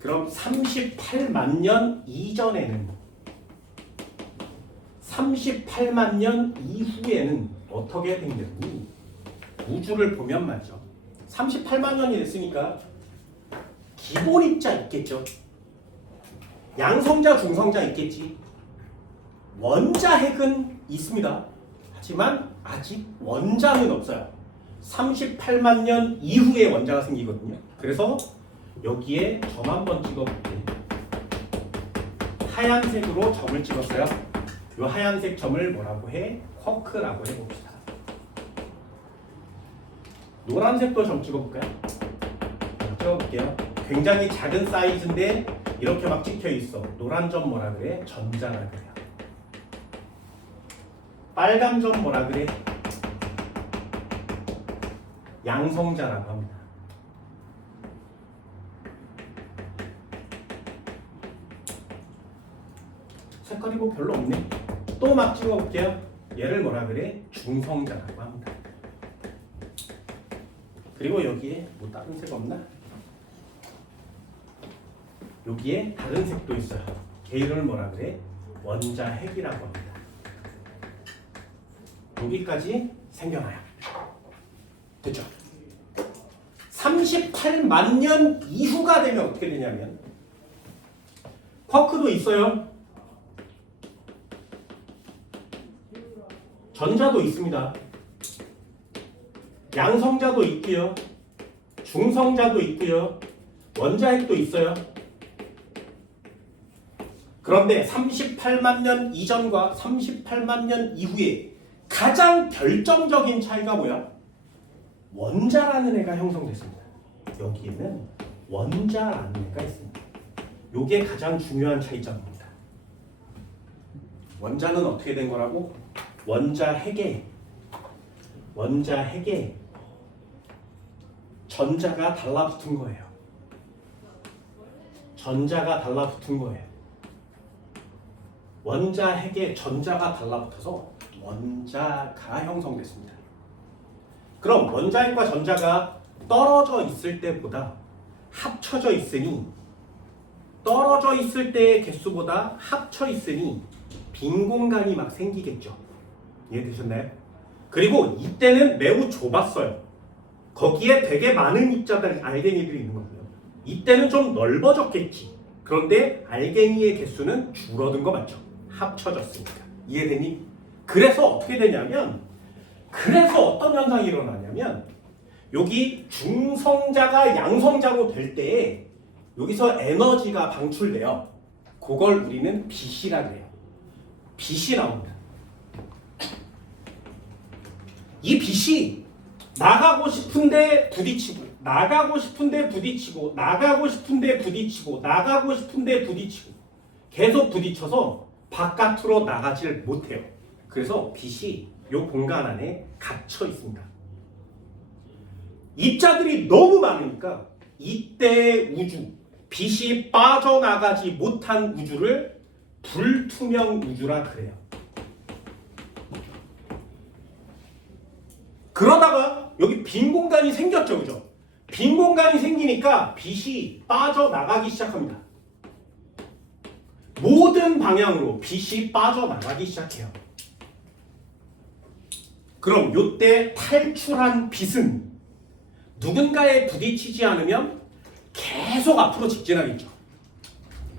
그럼 38만 년 이전에는 38만 년 이후에는 어떻게 생겼니? 우주를 보면 말이죠. 38만 년이 됐으니까 기본 입자 있겠죠. 양성자, 중성자 있겠지. 원자 핵은 있습니다. 하지만 아직 원자는 없어요. 38만 년 이후에 원자가 생기거든요. 그래서 여기에 점 한번 찍어볼게요. 하얀색으로 점을 찍었어요. 이 하얀색 점을 뭐라고 해? 쿼크라고 해봅시다. 노란색도 점 찍어볼까요? 찍어볼게요. 굉장히 작은 사이즈인데 이렇게 막 찍혀있어. 노란 점 뭐라 그래? 전자라 그래요. 빨간 점 뭐라 그래? 양성자라고 합니다. 색깔이 뭐 별로 없네. 또 막 찍어볼게요. 얘를 뭐라 그래? 중성자라고 합니다. 그리고 여기에 뭐 다른 색 없나? 여기에 다른 색도 있어요. 걔를 뭐라 그래? 원자핵이라고 합니다. 여기까지 생겨나요. 됐죠? 38만 년 이후가 되면 어떻게 되냐면 쿼크도 있어요. 전자도 있습니다. 양성자도 있고요. 중성자도 있고요. 원자핵도 있어요. 그런데 38만 년 이전과 38만 년 이후에 가장 결정적인 차이가 뭐야? 원자라는 애가 형성됐습니다. 여기에는 원자라는 애가 있습니다. 이게 가장 중요한 차이점입니다. 원자는 어떻게 된 거라고? 원자핵에 전자가 달라붙은 거예요. 전자가 달라붙은 거예요. 원자핵에 전자가 달라붙어서 원자가 형성됐습니다. 그럼 원자핵과 전자가 떨어져 있을 때보다 합쳐져 있으니 떨어져 있을 때의 개수보다 합쳐 있으니 빈 공간이 막 생기겠죠. 이해되셨나요? 그리고 이때는 매우 좁았어요. 거기에 되게 많은 입자들, 알갱이들이 있는 거고요. 이때는 좀 넓어졌겠지. 그런데 알갱이의 개수는 줄어든 거 맞죠? 합쳐졌으니까. 이해되니? 그래서 어떻게 되냐면 그래서 어떤 현상이 일어나냐면 여기 중성자가 양성자로 될 때에 여기서 에너지가 방출돼요. 그걸 우리는 빛이라고 해요. 빛이 나옵니다. 이 빛이 나가고 싶은데 부딪히고 나가고 싶은데 부딪히고 나가고 싶은데 부딪히고 나가고 싶은데 부딪히고 계속 부딪혀서 바깥으로 나가질 못해요. 그래서 빛이 이 공간 안에 갇혀 있습니다. 입자들이 너무 많으니까 이때 우주, 빛이 빠져나가지 못한 우주를 불투명 우주라 그래요. 그러다가 여기 빈 공간이 생겼죠, 그죠? 빈 공간이 생기니까 빛이 빠져나가기 시작합니다. 모든 방향으로 빛이 빠져나가기 시작해요. 그럼 요때 탈출한 빛은 누군가에 부딪히지 않으면 계속 앞으로 직진하겠죠.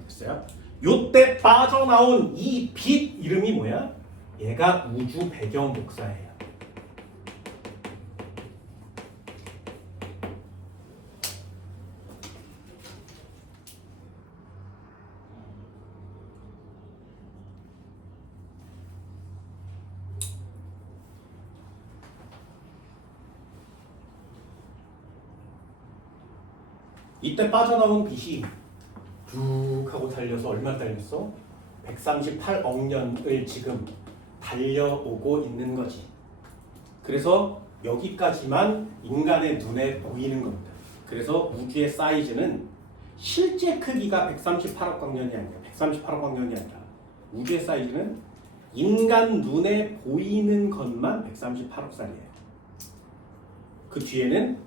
됐어요? 요때 빠져나온 이 빛 이름이 뭐야? 얘가 우주 배경 복사예요. 이때 빠져나온 빛이 쭉 하고 달려서 얼마 달렸어? 138억 년을 지금 달려오고 있는 거지. 그래서 여기까지만 인간의 눈에 보이는 겁니다. 그래서 우주의 사이즈는 실제 크기가 138억 광년이 아니라 138억 광년이 아니라 우주의 사이즈는 인간 눈에 보이는 것만 138억 살이에요. 그 뒤에는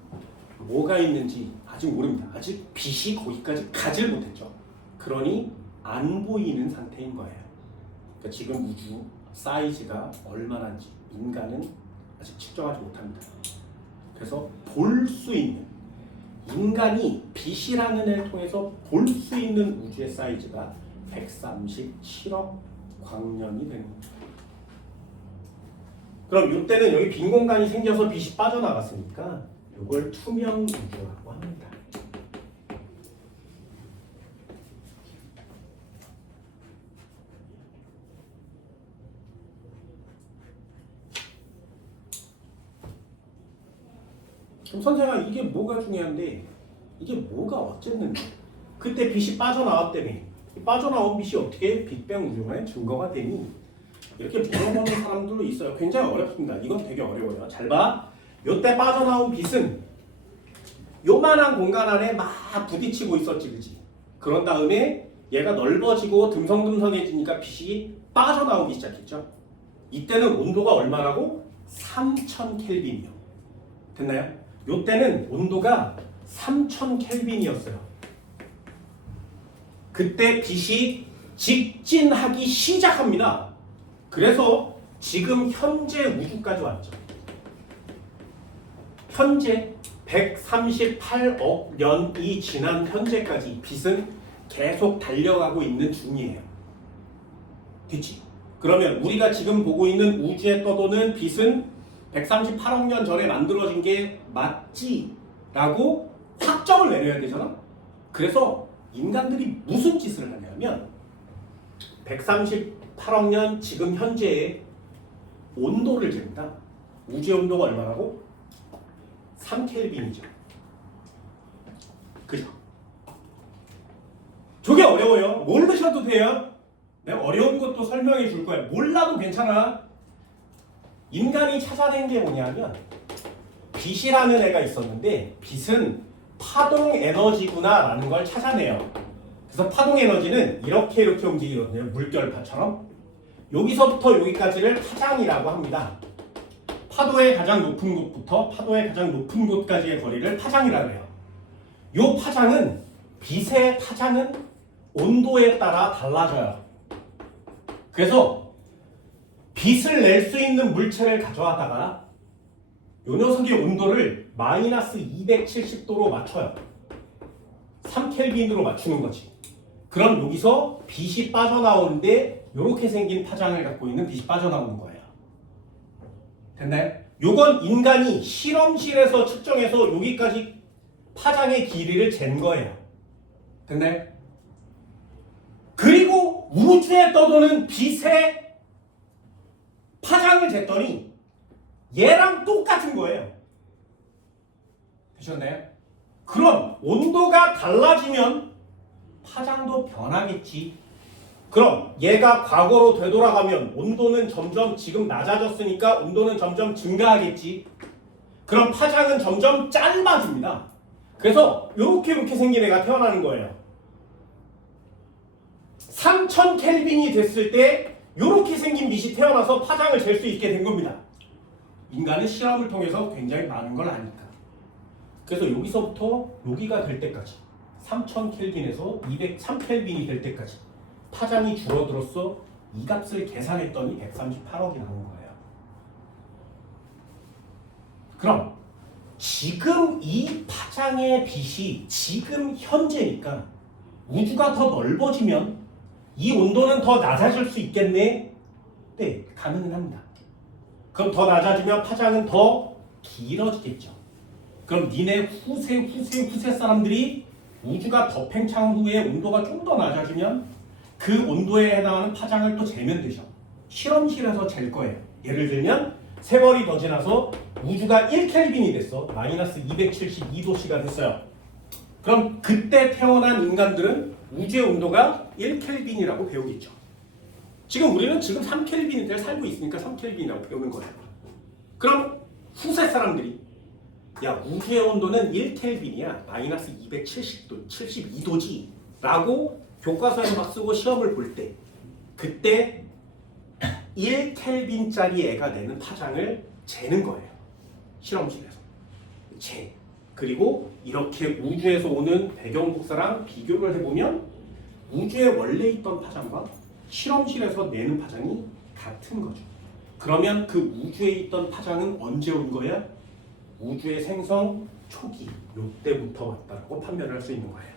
뭐가 있는지 아직 모릅니다. 아직 빛이 거기까지 가질 못했죠. 그러니 안 보이는 상태인 거예요. 그러니까 지금 우주 사이즈가 얼마나인지 인간은 아직 측정하지 못합니다. 그래서 볼 수 있는, 인간이 빛이라는 애를 통해서 볼 수 있는 우주의 사이즈가 137억 광년이 되는 거죠. 그럼 이때는 여기 빈 공간이 생겨서 빛이 빠져나갔으니까 이걸 투명 우주라고 합니다. 그럼 선생아, 이게 뭐가 중요한데 이게 뭐가 어쨌는데 그때 빛이 빠져나왔다며, 빠져나온 빛이 어떻게 빅뱅 우주론의 증거가 되니? 이렇게 물어보는 사람들도 있어요. 굉장히 어렵습니다. 이건 되게 어려워요. 잘 봐. 요때 빠져나온 빛은 요만한 공간 안에 막 부딪히고 있었지, 그지? 그런 다음에 얘가 넓어지고 듬성듬성해지니까 빛이 빠져나오기 시작했죠. 이때는 온도가 얼마라고? 3000켈빈이요. 됐나요? 요때는 온도가 3000켈빈이었어요. 그때 빛이 직진하기 시작합니다. 그래서 지금 현재 우주까지 왔죠. 현재 138억 년이 지난 현재까지 빛은 계속 달려가고 있는 중이에요. 됐지? 그러면 우리가 지금 보고 있는 우주에 떠도는 빛은 138억 년 전에 만들어진 게 맞지? 라고 확정을 내려야 되잖아? 그래서 인간들이 무슨 짓을 하냐면 138억 년 지금 현재의 온도를 잽니다. 우주의 온도가 얼마라고? 3켈빈이죠. 그죠? 저게 어려워요. 모르셔도 돼요. 내가 어려운 것도 설명해 줄 거야. 몰라도 괜찮아. 인간이 찾아낸 게 뭐냐면 빛이라는 애가 있었는데 빛은 파동 에너지구나 라는 걸 찾아내요. 그래서 파동 에너지는 이렇게 움직이거든요. 물결파처럼. 여기서부터 여기까지를 파장이라고 합니다. 파도의 가장 높은 곳부터 파도의 가장 높은 곳까지의 거리를 파장이라고 해요. 이 파장은, 빛의 파장은 온도에 따라 달라져요. 그래서 빛을 낼 수 있는 물체를 가져다가 이 녀석의 온도를 마이너스 270도로 맞춰요. 3켈빈으로 맞추는 거지. 그럼 여기서 빛이 빠져나오는데 이렇게 생긴 파장을 갖고 있는 빛이 빠져나오는 거예요. 됐나요? 요건 인간이 실험실에서 측정해서 여기까지 파장의 길이를 잰 거예요. 됐나요? 그리고 우주에 떠도는 빛의 파장을 쟀더니 얘랑 똑같은 거예요. 되셨나요? 그럼 온도가 달라지면 파장도 변하겠지. 그럼 얘가 과거로 되돌아가면 온도는 점점, 지금 낮아졌으니까 온도는 점점 증가하겠지. 그럼 파장은 점점 짧아집니다. 그래서 이렇게 생긴 애가 태어나는 거예요. 3000켈빈이 됐을 때 이렇게 생긴 빛이 태어나서 파장을 잴 수 있게 된 겁니다. 인간은 실험을 통해서 굉장히 많은 걸 아니까. 그래서 여기서부터 여기가 될 때까지 3000켈빈에서 203켈빈이 될 때까지 파장이 줄어들었어. 이 값을 계산했더니 138억이 나온 거예요. 그럼 지금 이 파장의 빛이 지금 현재니까 우주가 더 넓어지면 이 온도는 더 낮아질 수 있겠네? 네, 가능은 합니다. 그럼 더 낮아지면 파장은 더 길어지겠죠. 그럼 니네 후세 사람들이 우주가 더 팽창 후에 온도가 좀 더 낮아지면 그 온도에 해당하는 파장을 또 재면 되죠. 실험실에서 잴 거예요. 예를 들면 세월이 더 지나서 우주가 1켈빈이 됐어. 마이너스 272도씨가 됐어요. 그럼 그때 태어난 인간들은 우주의 온도가 1켈빈이라고 배우겠죠. 지금 우리는 지금 3켈빈을 살고 있으니까 3켈빈이라고 배우는 거예요. 그럼 후세 사람들이 야 우주의 온도는 1켈빈이야. 마이너스 270도, 72도지 라고 교과서에 막 쓰고 시험을 볼 때 그때 1켈빈짜리 애가 내는 파장을 재는 거예요. 실험실에서. 그리고 이렇게 우주에서 오는 배경 복사랑 비교를 해보면 우주에 원래 있던 파장과 실험실에서 내는 파장이 같은 거죠. 그러면 그 우주에 있던 파장은 언제 온 거야? 우주의 생성 초기, 요때부터 왔다고 판별을 할 수 있는 거예요.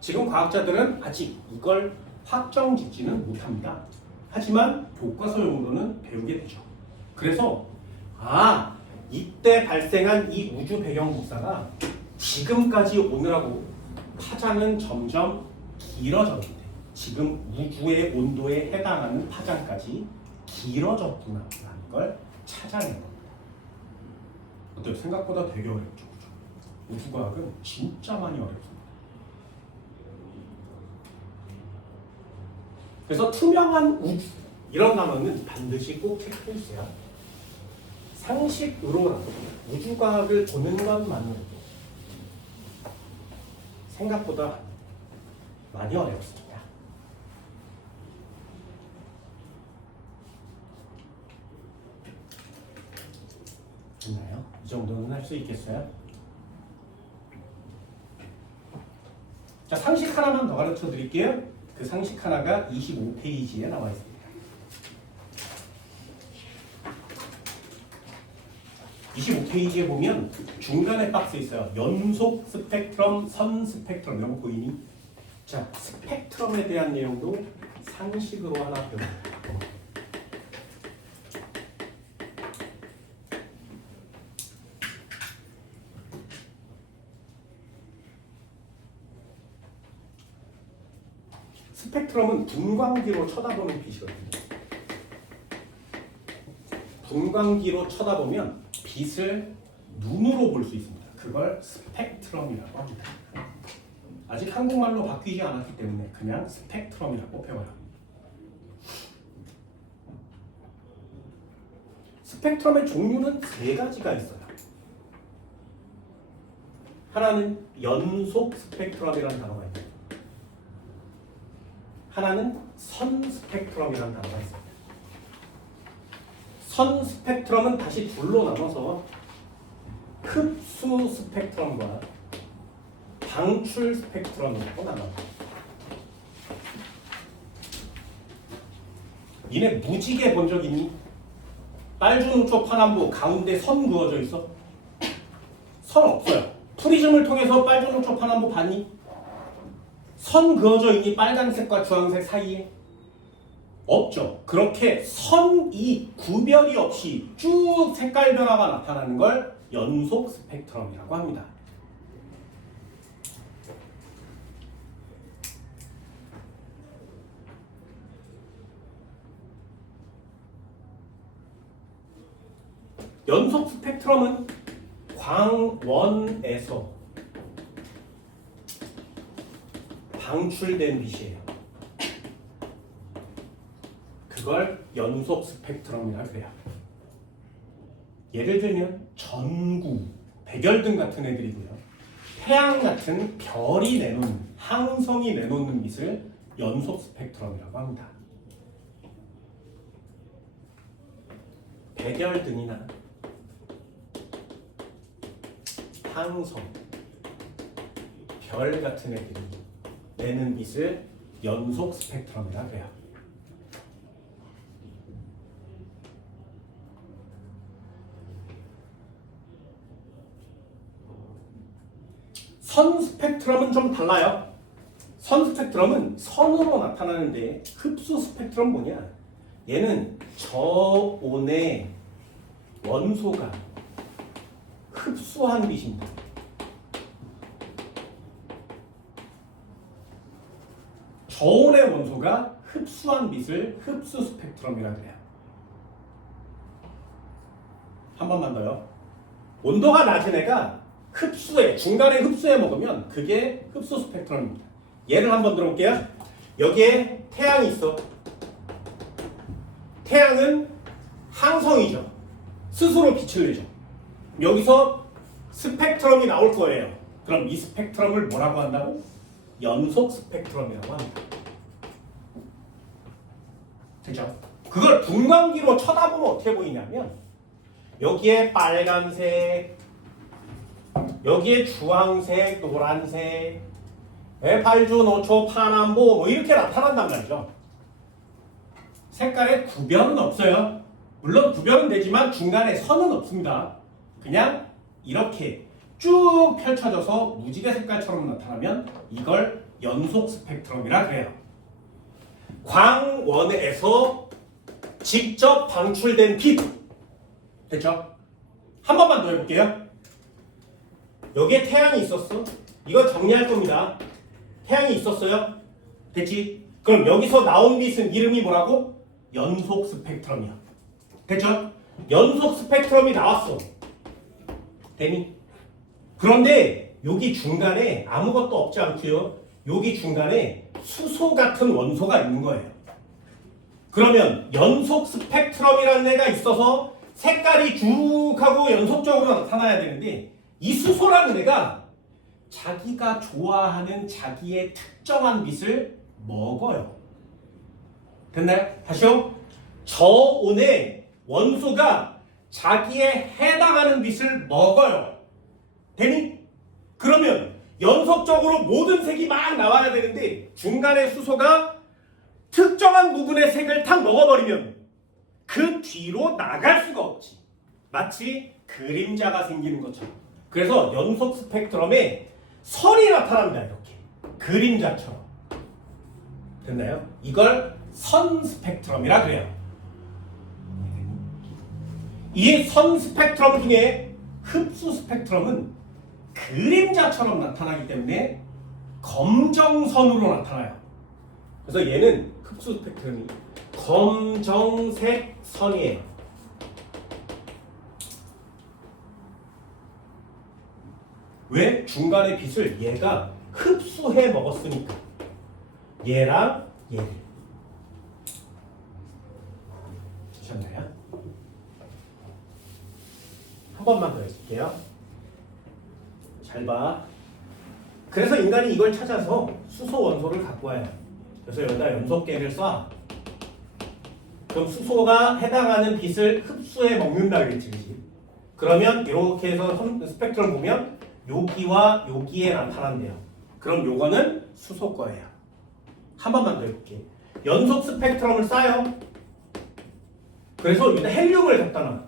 지금 과학자들은 아직 이걸 확정짓지는 못합니다. 하지만 교과서용으로는 배우게 되죠. 그래서 이때 발생한 이 우주 배경 복사가 지금까지 오느라고 파장은 점점 길어졌는데 지금 우주의 온도에 해당하는 파장까지 길어졌구나라는 걸 찾아낸 겁니다. 어때요? 생각보다 되게 어렵죠. 그죠? 우주과학은 진짜 많이 어렵습니다. 그래서 투명한 우주 이런 단어는 반드시 꼭 체크해 주세요. 상식으로라도 우주과학을 보는 것만으로도 생각보다 많이 어렵습니다. 됐나요? 이 정도는 할 수 있겠어요? 자, 상식 하나만 더 가르쳐 드릴게요. 그 상식 하나가 25페이지에 나와 있습니다. 25페이지에 보면 중간에 박스 있어요. 연속 스펙트럼, 선 스펙트럼 이런 거 보이니? 자, 스펙트럼에 대한 내용도 상식으로 하나 배워볼게요. 스펙트럼은 분광기로 쳐다보는 빛이거든요. 분광기로 쳐다보면 빛을 눈으로 볼 수 있습니다. 그걸 스펙트럼이라고 합니다. 아직 한국말로 바뀌지 않았기 때문에 그냥 스펙트럼이라고 배워요. 스펙트럼의 종류는 세 가지가 있어요. 하나는 연속 스펙트럼이라는 단어가 있고 하나는 선 스펙트럼이라는 단어가 있습니다. 선 스펙트럼은 다시 둘로 나눠서 흡수 스펙트럼과 방출 스펙트럼이라고 나눠요. 니네 무지개 본 적 있니? 빨주노초 파남보 가운데 선 그어져 있어? 선 없어요. 프리즘을 통해서 빨주노초 파남보 봤니? 선 그어져 있니? 빨간색과 주황색 사이에? 없죠. 그렇게 선이 구별이 없이 쭉 색깔 변화가 나타나는 걸 연속 스펙트럼이라고 합니다. 연속 스펙트럼은 광원에서 방출된 빛이에요. 그걸 연속 스펙트럼이라고 해요. 예를 들면 전구, 백열등 같은 애들이고요. 태양 같은 별이 내놓는, 항성이 내놓는 빛을 연속 스펙트럼이라고 합니다. 백열등이나 항성, 별 같은 애들이 내는 빛을 연속 스펙트럼이라고 해요. 선 스펙트럼은 좀 달라요. 선 스펙트럼은 선으로 나타나는데 흡수 스펙트럼 뭐냐? 얘는 저온의 원소가 흡수한 빛입니다. 저온의 원소가 흡수한 빛을 흡수 스펙트럼이라고 해요. 한 번만 더요. 온도가 낮은 애가 흡수해, 중간에 흡수해 먹으면 그게 흡수 스펙트럼입니다. 예를 한번 들어볼게요. 여기에 태양이 있어. 태양은 항성이죠. 스스로 빛을 내죠. 여기서 스펙트럼이 나올 거예요. 그럼 이 스펙트럼을 뭐라고 한다고? 연속 스펙트럼이라고 합니다. 됐죠? 그걸 분광기로 쳐다보면 어떻게 보이냐면 여기에 빨간색, 여기에 주황색, 노란색, 발주, 노초, 파남보 뭐 이렇게 나타난단 말이죠. 색깔에 구별은 없어요. 물론 구별은 되지만 중간에 선은 없습니다. 그냥 이렇게 쭉 펼쳐져서 무지개 색깔처럼 나타나면 이걸 연속 스펙트럼이라 그래요. 광원에서 직접 방출된 빛. 됐죠? 한 번만 더 해볼게요. 여기에 태양이 있었어. 이거 정리할 겁니다. 태양이 있었어요. 됐지? 그럼 여기서 나온 빛은 이름이 뭐라고? 연속 스펙트럼이야. 됐죠? 연속 스펙트럼이 나왔어. 되니? 그런데 여기 중간에 아무것도 없지 않고요. 여기 중간에 수소 같은 원소가 있는 거예요. 그러면 연속 스펙트럼이라는 애가 있어서 색깔이 쭉 하고 연속적으로 나타나야 되는데 이 수소라는 애가 자기가 좋아하는 자기의 특정한 빛을 먹어요. 됐나요? 다시요. 저온의 원소가 자기에 해당하는 빛을 먹어요. 되니? 그러면 연속적으로 모든 색이 막 나와야 되는데 중간에 수소가 특정한 부분의 색을 탁 먹어버리면 그 뒤로 나갈 수가 없지. 마치 그림자가 생기는 것처럼. 그래서 연속 스펙트럼에 선이 나타납니다. 이렇게 그림자처럼. 됐나요? 이걸 선 스펙트럼이라 그래요. 이 선 스펙트럼 중에 흡수 스펙트럼은 그림자처럼 나타나기 때문에 검정선으로 나타나요. 그래서 얘는 흡수 스펙트럼이 검정색 선이에요. 왜? 중간의 빛을 얘가 흡수해 먹었으니까. 얘랑 얘를. 되셨나요? 한 번만 더 해줄게요. 잘 봐. 그래서 인간이 이걸 찾아서 수소 원소를 갖고 와요. 그래서 여기다 연속계를 쏴. 그럼 수소가 해당하는 빛을 흡수해 먹는다 그랬지, 그치? 그러면 이렇게 해서 스펙트럼 보면 여기와 여기에 나타난대요. 그럼 요거는 수소 거예요. 한 번만 더 해볼게. 연속 스펙트럼을 쏴요. 그래서 여기다 헬륨을 갖다 놔.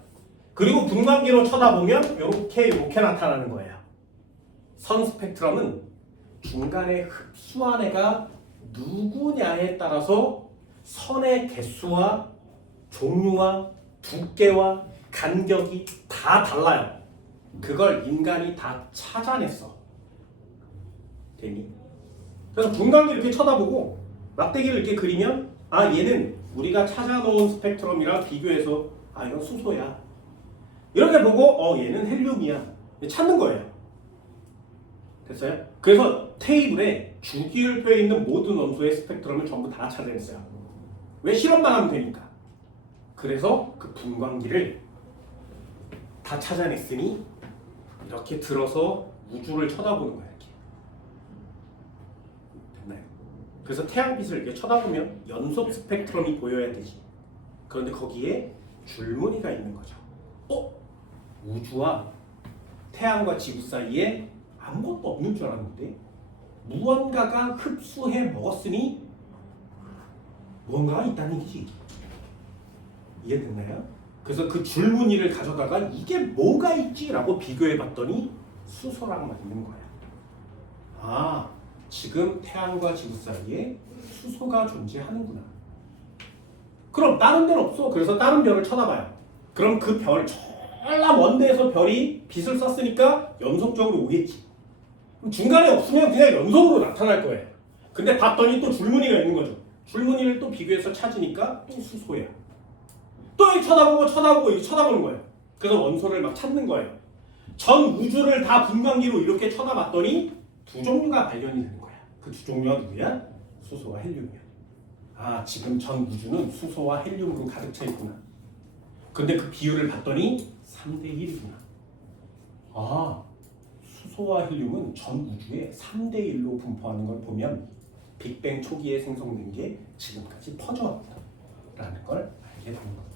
그리고 분광기로 쳐다보면 이렇게 나타나는 거예요. 선 스펙트럼은 중간에 흡수한 애가 누구냐에 따라서 선의 개수와 종류와 두께와 간격이 다 달라요. 그걸 인간이 다 찾아냈어. 되니? 그래서 분광기 이렇게 쳐다보고 막대기를 이렇게 그리면 아 얘는 우리가 찾아놓은 스펙트럼이랑 비교해서 아 이건 수소야. 이렇게 보고 얘는 헬륨이야. 찾는 거예요. 됐어요? 그래서 테이블에 주기율표에 있는 모든 원소의 스펙트럼을 전부 다 찾아냈어요. 왜? 실험만 하면 되니까. 그래서 그 분광기를 다 찾아냈으니 이렇게 들어서 우주를 쳐다보는 거야. 이렇게. 됐나요? 그래서 태양빛을 이렇게 쳐다보면 연속 스펙트럼이 보여야 되지. 그런데 거기에 줄무늬가 있는 거죠. 우주와 태양과 지구 사이에 아무것도 없는 줄 알았는데 무언가가 흡수해 먹었으니 뭔가가 있다는 얘기지. 이해됐나요? 그래서 그 줄무늬를 가져다가 이게 뭐가 있지? 라고 비교해 봤더니 수소랑 맞는 거야. 아, 지금 태양과 지구 사이에 수소가 존재하는구나. 그럼 다른 데는 없어. 그래서 다른 별을 쳐다봐요. 그럼 그 별, 전라 먼 데에서 별이 빛을 쐈으니까 연속적으로 오겠지. 그럼 중간에 없으면 그냥 연속으로 나타날 거예요. 근데 봤더니 또 줄무늬가 있는 거죠. 줄무늬를 또 비교해서 찾으니까 또 수소야. 또 이렇게 쳐다보고 이렇게 쳐다보는 거예요. 그래서 원소를 막 찾는 거예요. 전 우주를 다 분광기로 이렇게 쳐다봤더니 두 종류가 발견이 되는 거야. 그 두 종류가 누구야? 수소와 헬륨이야. 아, 지금 전 우주는 수소와 헬륨으로 가득 차 있구나. 근데 그 비율을 봤더니 3대 1이구나. 아, 수소와 헬륨은 전 우주에 3대 1로 분포하는 걸 보면 빅뱅 초기에 생성된 게 지금까지 퍼져왔다라는 걸 알게 되는 겁니다.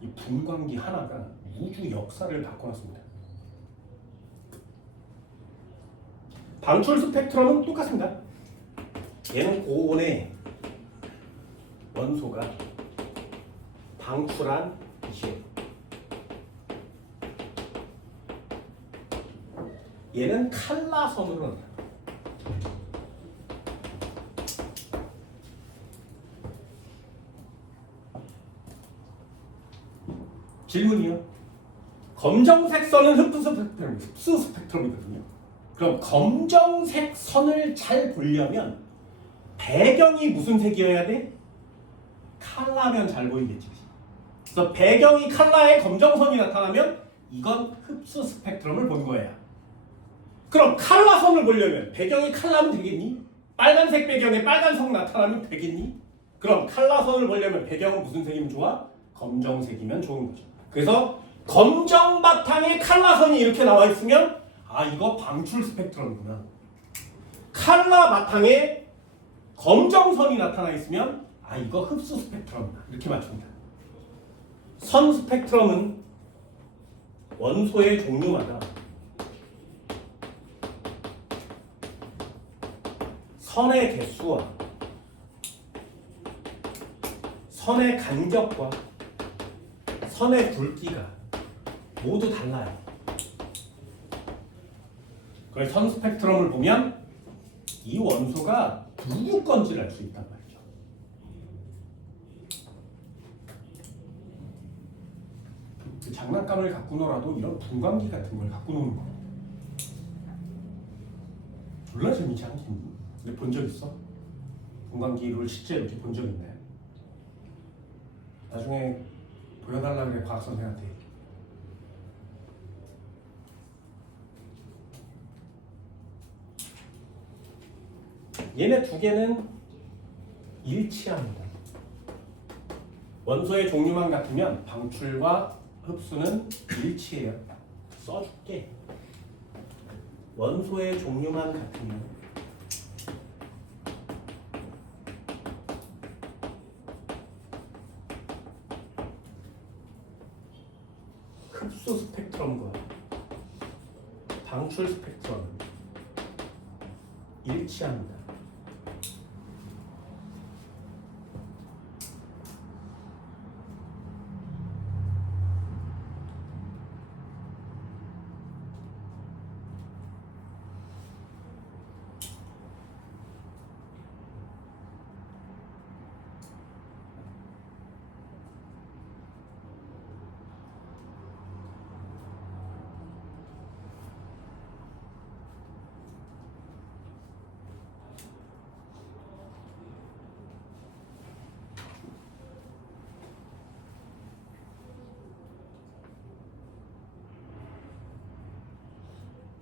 이 분광기 하나가 우주 역사를 바꿔놨습니다. 방출 스펙트럼은 똑같습니다. 얘는 고온의 원소가 방출한 이슈. 얘는 칼라선으로 나와요. 질문이요. 검정색 선은 흡수 스펙트럼이거든요. 그럼 검정색 선을 잘 보려면 배경이 무슨 색이어야 돼? 칼라면 잘 보이겠지. 그래서 배경이 칼라에 검정선이 나타나면 이건 흡수 스펙트럼을 본 거야. 그럼 칼라선을 보려면 배경이 칼라면 되겠니? 빨간색 배경에 빨간색 나타나면 되겠니? 그럼 칼라선을 보려면 배경은 무슨 색이면 좋아? 검정색이면 좋은 거죠. 그래서 검정 바탕에 칼라선이 이렇게 나와 있으면 아, 이거 방출 스펙트럼이구나. 칼라 바탕에 검정선이 나타나 있으면 아, 이거 흡수 스펙트럼이다. 이렇게 맞춥니다. 선 스펙트럼은 원소의 종류마다 선의 개수와 선의 간격과 선의 굵기가 모두 달라요. 그래서 선 스펙트럼을 보면 이 원소가 누구 건지를 알 수 있단 말이죠. 그 장난감을 갖고 놀아도 이런 분광기 같은 걸 갖고 노는 거 졸라 재미지 않겠니? 근데 본 적 있어? 분광기를 실제로 이렇게 본 적 있나요? 나중에 보여달라 그래, 과학 선생한테. 얘네 두 개는 일치합니다. 원소의 종류만 같으면 방출과 흡수는 일치해요. 써줄게. 원소의 종류만 같으면 흡수 스펙트럼과 방출 스펙트럼은 일치합니다.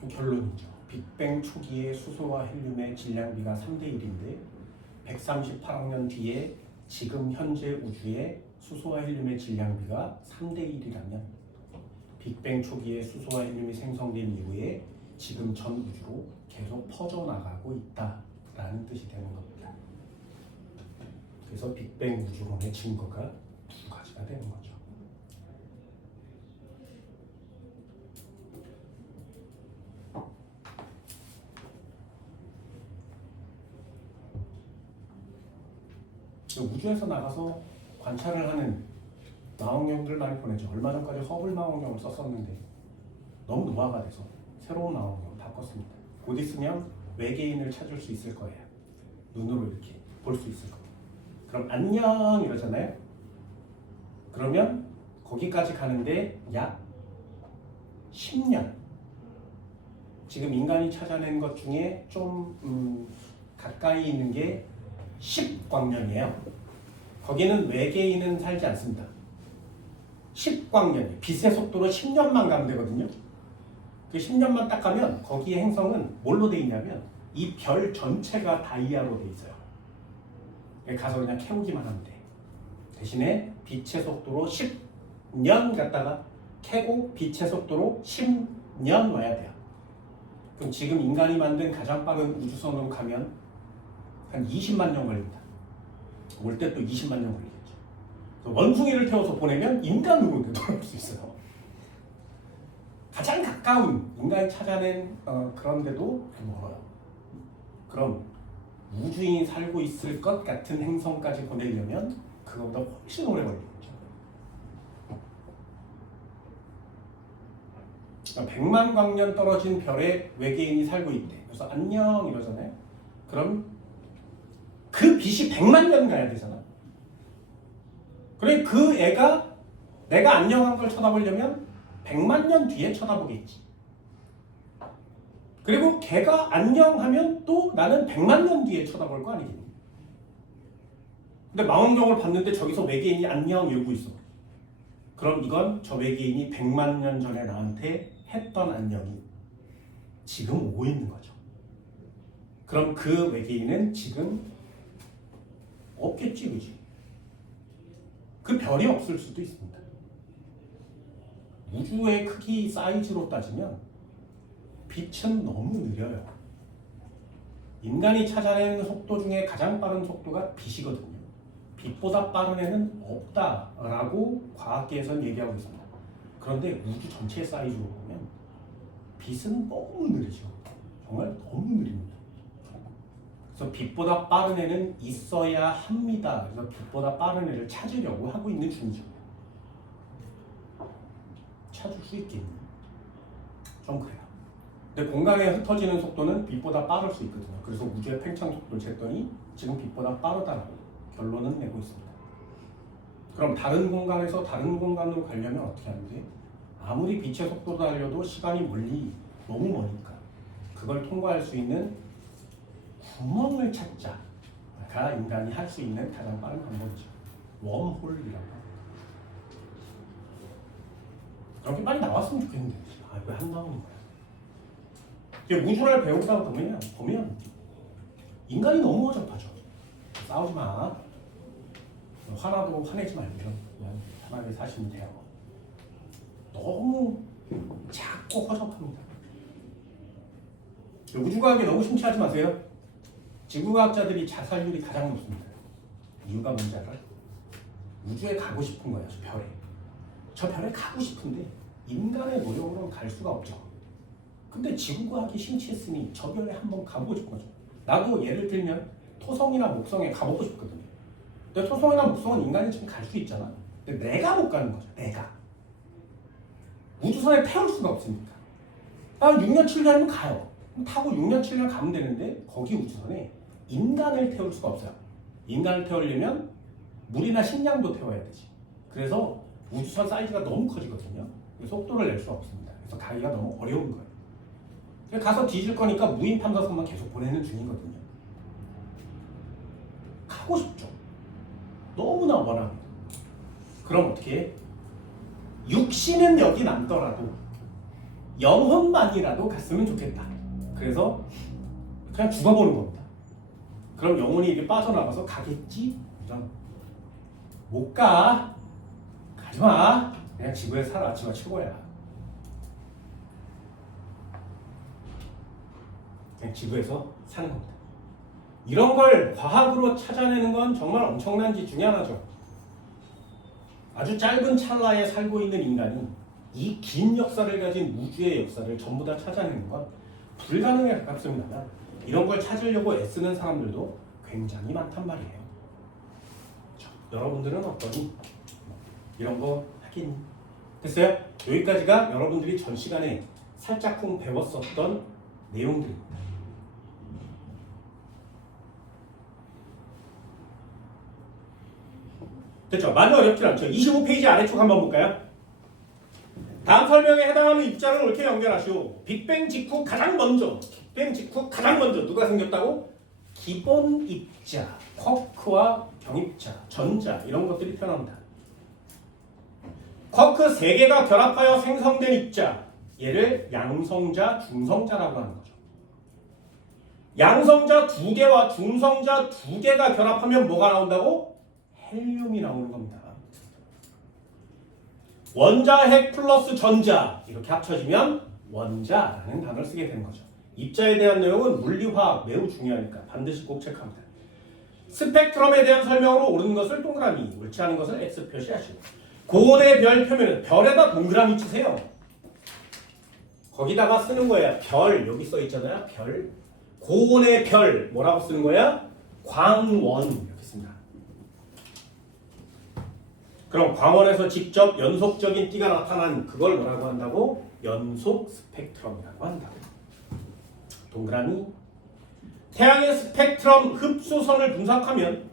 결론이죠. 빅뱅 초기의 수소와 헬륨의 질량비가 3대 1인데 138억 년 뒤에 지금 현재 우주의 수소와 헬륨의 질량비가 3대 1이라면 빅뱅 초기에 수소와 헬륨이 생성된 이후에 지금 전 우주로 계속 퍼져나가고 있다라는 뜻이 되는 겁니다. 그래서 빅뱅 우주론의 증거가 두 가지가 되는 거죠. 우주에서 나가서 관찰을 하는 망원경들 많이 보내죠. 얼마 전까지 허블 망원경을 썼었는데 너무 노화가 돼서 새로운 망원경 바꿨습니다. 곧 있으면 외계인을 찾을 수 있을 거예요. 눈으로 이렇게 볼 수 있을 거예요. 그럼 안녕 이러잖아요. 그러면 거기까지 가는데 약 10년. 지금 인간이 찾아낸 것 중에 좀 가까이 있는 게 10광년이에요. 거기는 외계인은 살지 않습니다. 10광년, 빛의 속도로 10년만 가면 되거든요. 그 10년만 딱 가면 거기에 행성은 뭘로 돼 있냐면 이 별 전체가 다이아로 돼 있어요. 가서 그냥 캐오기만 하면 돼. 대신에 빛의 속도로 10년 갔다가 캐고 빛의 속도로 10년 와야 돼요. 그럼 지금 인간이 만든 가장 빠른 우주선으로 가면 한 20만 년 걸립니다. 올 때 또 20만 년 걸리겠죠. 원숭이를 태워서 보내면 인간으로 돌아올 수 있어요. 가장 가까운 인간이 찾아낸 그런데도 멀어요. 그럼 우주인이 살고 있을 것 같은 행성까지 보내려면 그거보다 훨씬 오래 걸리겠죠. 100만 광년 떨어진 별에 외계인이 살고 있대. 그래서 안녕 이러잖아요. 그럼 그 빛이 100만 년 가야 되잖아. 그래 그 애가 내가 안녕한 걸 쳐다보려면 100만 년 뒤에 쳐다보겠지. 그리고 걔가 안녕하면 또 나는 100만 년 뒤에 쳐다볼 거 아니겠니? 근데 망원경을 봤는데 저기서 외계인이 안녕 이러고 있어. 그럼 이건 저 외계인이 100만 년 전에 나한테 했던 안녕이 지금 오고 있는 거죠. 그럼 그 외계인은 지금 없겠지, 그지? 그 별이 없을 수도 있습니다. 우주의 크기 사이즈로 따지면 빛은 너무 느려요. 인간이 찾아내는 속도 중에 가장 빠른 속도가 빛이거든요. 빛보다 빠른 애는 없다라고 과학계에서는 얘기하고 있습니다. 그런데 우주 전체 사이즈로 보면 빛은 너무 느리죠. 정말 너무 느립니다. 그래서 빛보다 빠른 애는 있어야 합니다. 그래서 빛보다 빠른 애를 찾으려고 하고 있는 중이죠. 찾을 수 있겠니? 좀 그래요. 근데 공간에 흩어지는 속도는 빛보다 빠를 수 있거든요. 그래서 우주의 팽창 속도를 쟀더니 지금 빛보다 빠르다라고 결론은 내고 있습니다. 그럼 다른 공간에서 다른 공간으로 가려면 어떻게 하는지? 아무리 빛의 속도로 달려도 시간이 너무 머니까 그걸 통과할 수 있는 구멍을 찾자가 인간이 할 수 있는 가장 빠른 방법이죠. 웜홀이라고 합니다. 그렇게 빨리 나왔으면 좋겠는데 왜 안 나오는 거야? 우주를 배우다 보면 인간이 너무 어접하죠. 싸우지 마. 화나도 화내지 말고 그냥 편하게 사시면 돼요. 너무 작고 허접합니다. 우주과학에 너무 심취하지 마세요. 지구과학자들이 자살률이 가장 높습니다. 이유가 뭔지 알아요? 우주에 가고 싶은 거예요. 저 별에 가고 싶은데 인간의 노력으로는 갈 수가 없죠. 근데 지구과학이 심취했으니 저 별에 한번 가보고 싶은 거죠. 나도 예를 들면 토성이나 목성에 가보고 싶거든요. 근데 토성이나 목성은 인간이 지금 갈 수 있잖아. 근데 내가 못 가는 거죠. 내가. 우주선에 태울 수가 없으니까. 6년 7년이면 가요. 타고 6년 7년 가면 되는데 거기 우주선에 인간을 태울 수가 없어요. 인간을 태우려면 물이나 식량도 태워야 되지. 그래서 우주선 사이즈가 너무 커지거든요. 속도를 낼 수가 없습니다. 그래서 가기가 너무 어려운 거예요. 가서 뒤질 거니까 무인 탐사선만 계속 보내는 중이거든요. 가고 싶죠. 너무나 원합니다. 그럼 어떻게 해? 육신은 여기 남더라도 영혼만이라도 갔으면 좋겠다. 그래서 그냥 죽어보는 겁니다. 그럼 영혼이 이렇게 빠져나가서 가겠지? 못 가. 가지마. 그냥 지구에 살아. 지구가 최고야. 그냥 지구에서 사는 겁니다. 이런 걸 과학으로 찾아내는 건 정말 엄청난 짓 중에 하나죠. 아주 짧은 찰나에 살고 있는 인간이 이 긴 역사를 가진 우주의 역사를 전부 다 찾아내는 건 불가능에 가깝습니다. 이런 걸 찾으려고 애쓰는 사람들도 굉장히 많단 말이에요. 여러분들은 어떠니? 이런 거 하긴 됐어요? 여기까지가 여러분들이 전 시간에 살짝쿵 배웠었던 내용들입니다. 됐죠? 많이 어렵진 않죠. 25페이지 아래쪽 한번 볼까요? 다음 설명에 해당하는 입자를 이렇게 연결하시오. 빅뱅 직후 가장 먼저 누가 생겼다고? 기본 입자, 쿼크와 병입자, 전자 이런 것들이 표현합니다. 쿼크 3개가 결합하여 생성된 입자, 얘를 양성자, 중성자라고 하는 거죠. 양성자 2개와 중성자 2개가 결합하면 뭐가 나온다고? 헬륨이 나오는 겁니다. 원자핵 플러스 전자 이렇게 합쳐지면 원자라는 단어를 쓰게 되는 거죠. 입자에 대한 내용은 물리화학 매우 중요하니까 반드시 꼭 체크합니다. 스펙트럼에 대한 설명으로 옳은 것을 동그라미, 옳지 않은 것을 X 표시하시고 고온의 별 표면은 별에다 동그라미 치세요. 거기다가 쓰는 거야. 별 여기 써 있잖아요. 별. 고온의 별 뭐라고 쓰는 거야? 광원 이렇게 씁니다. 그럼 광원에서 직접 연속적인 띠가 나타난 그걸 뭐라고 한다고? 연속 스펙트럼이라고 한다고. 동그라미. 태양의 스펙트럼 흡수선을 분석하면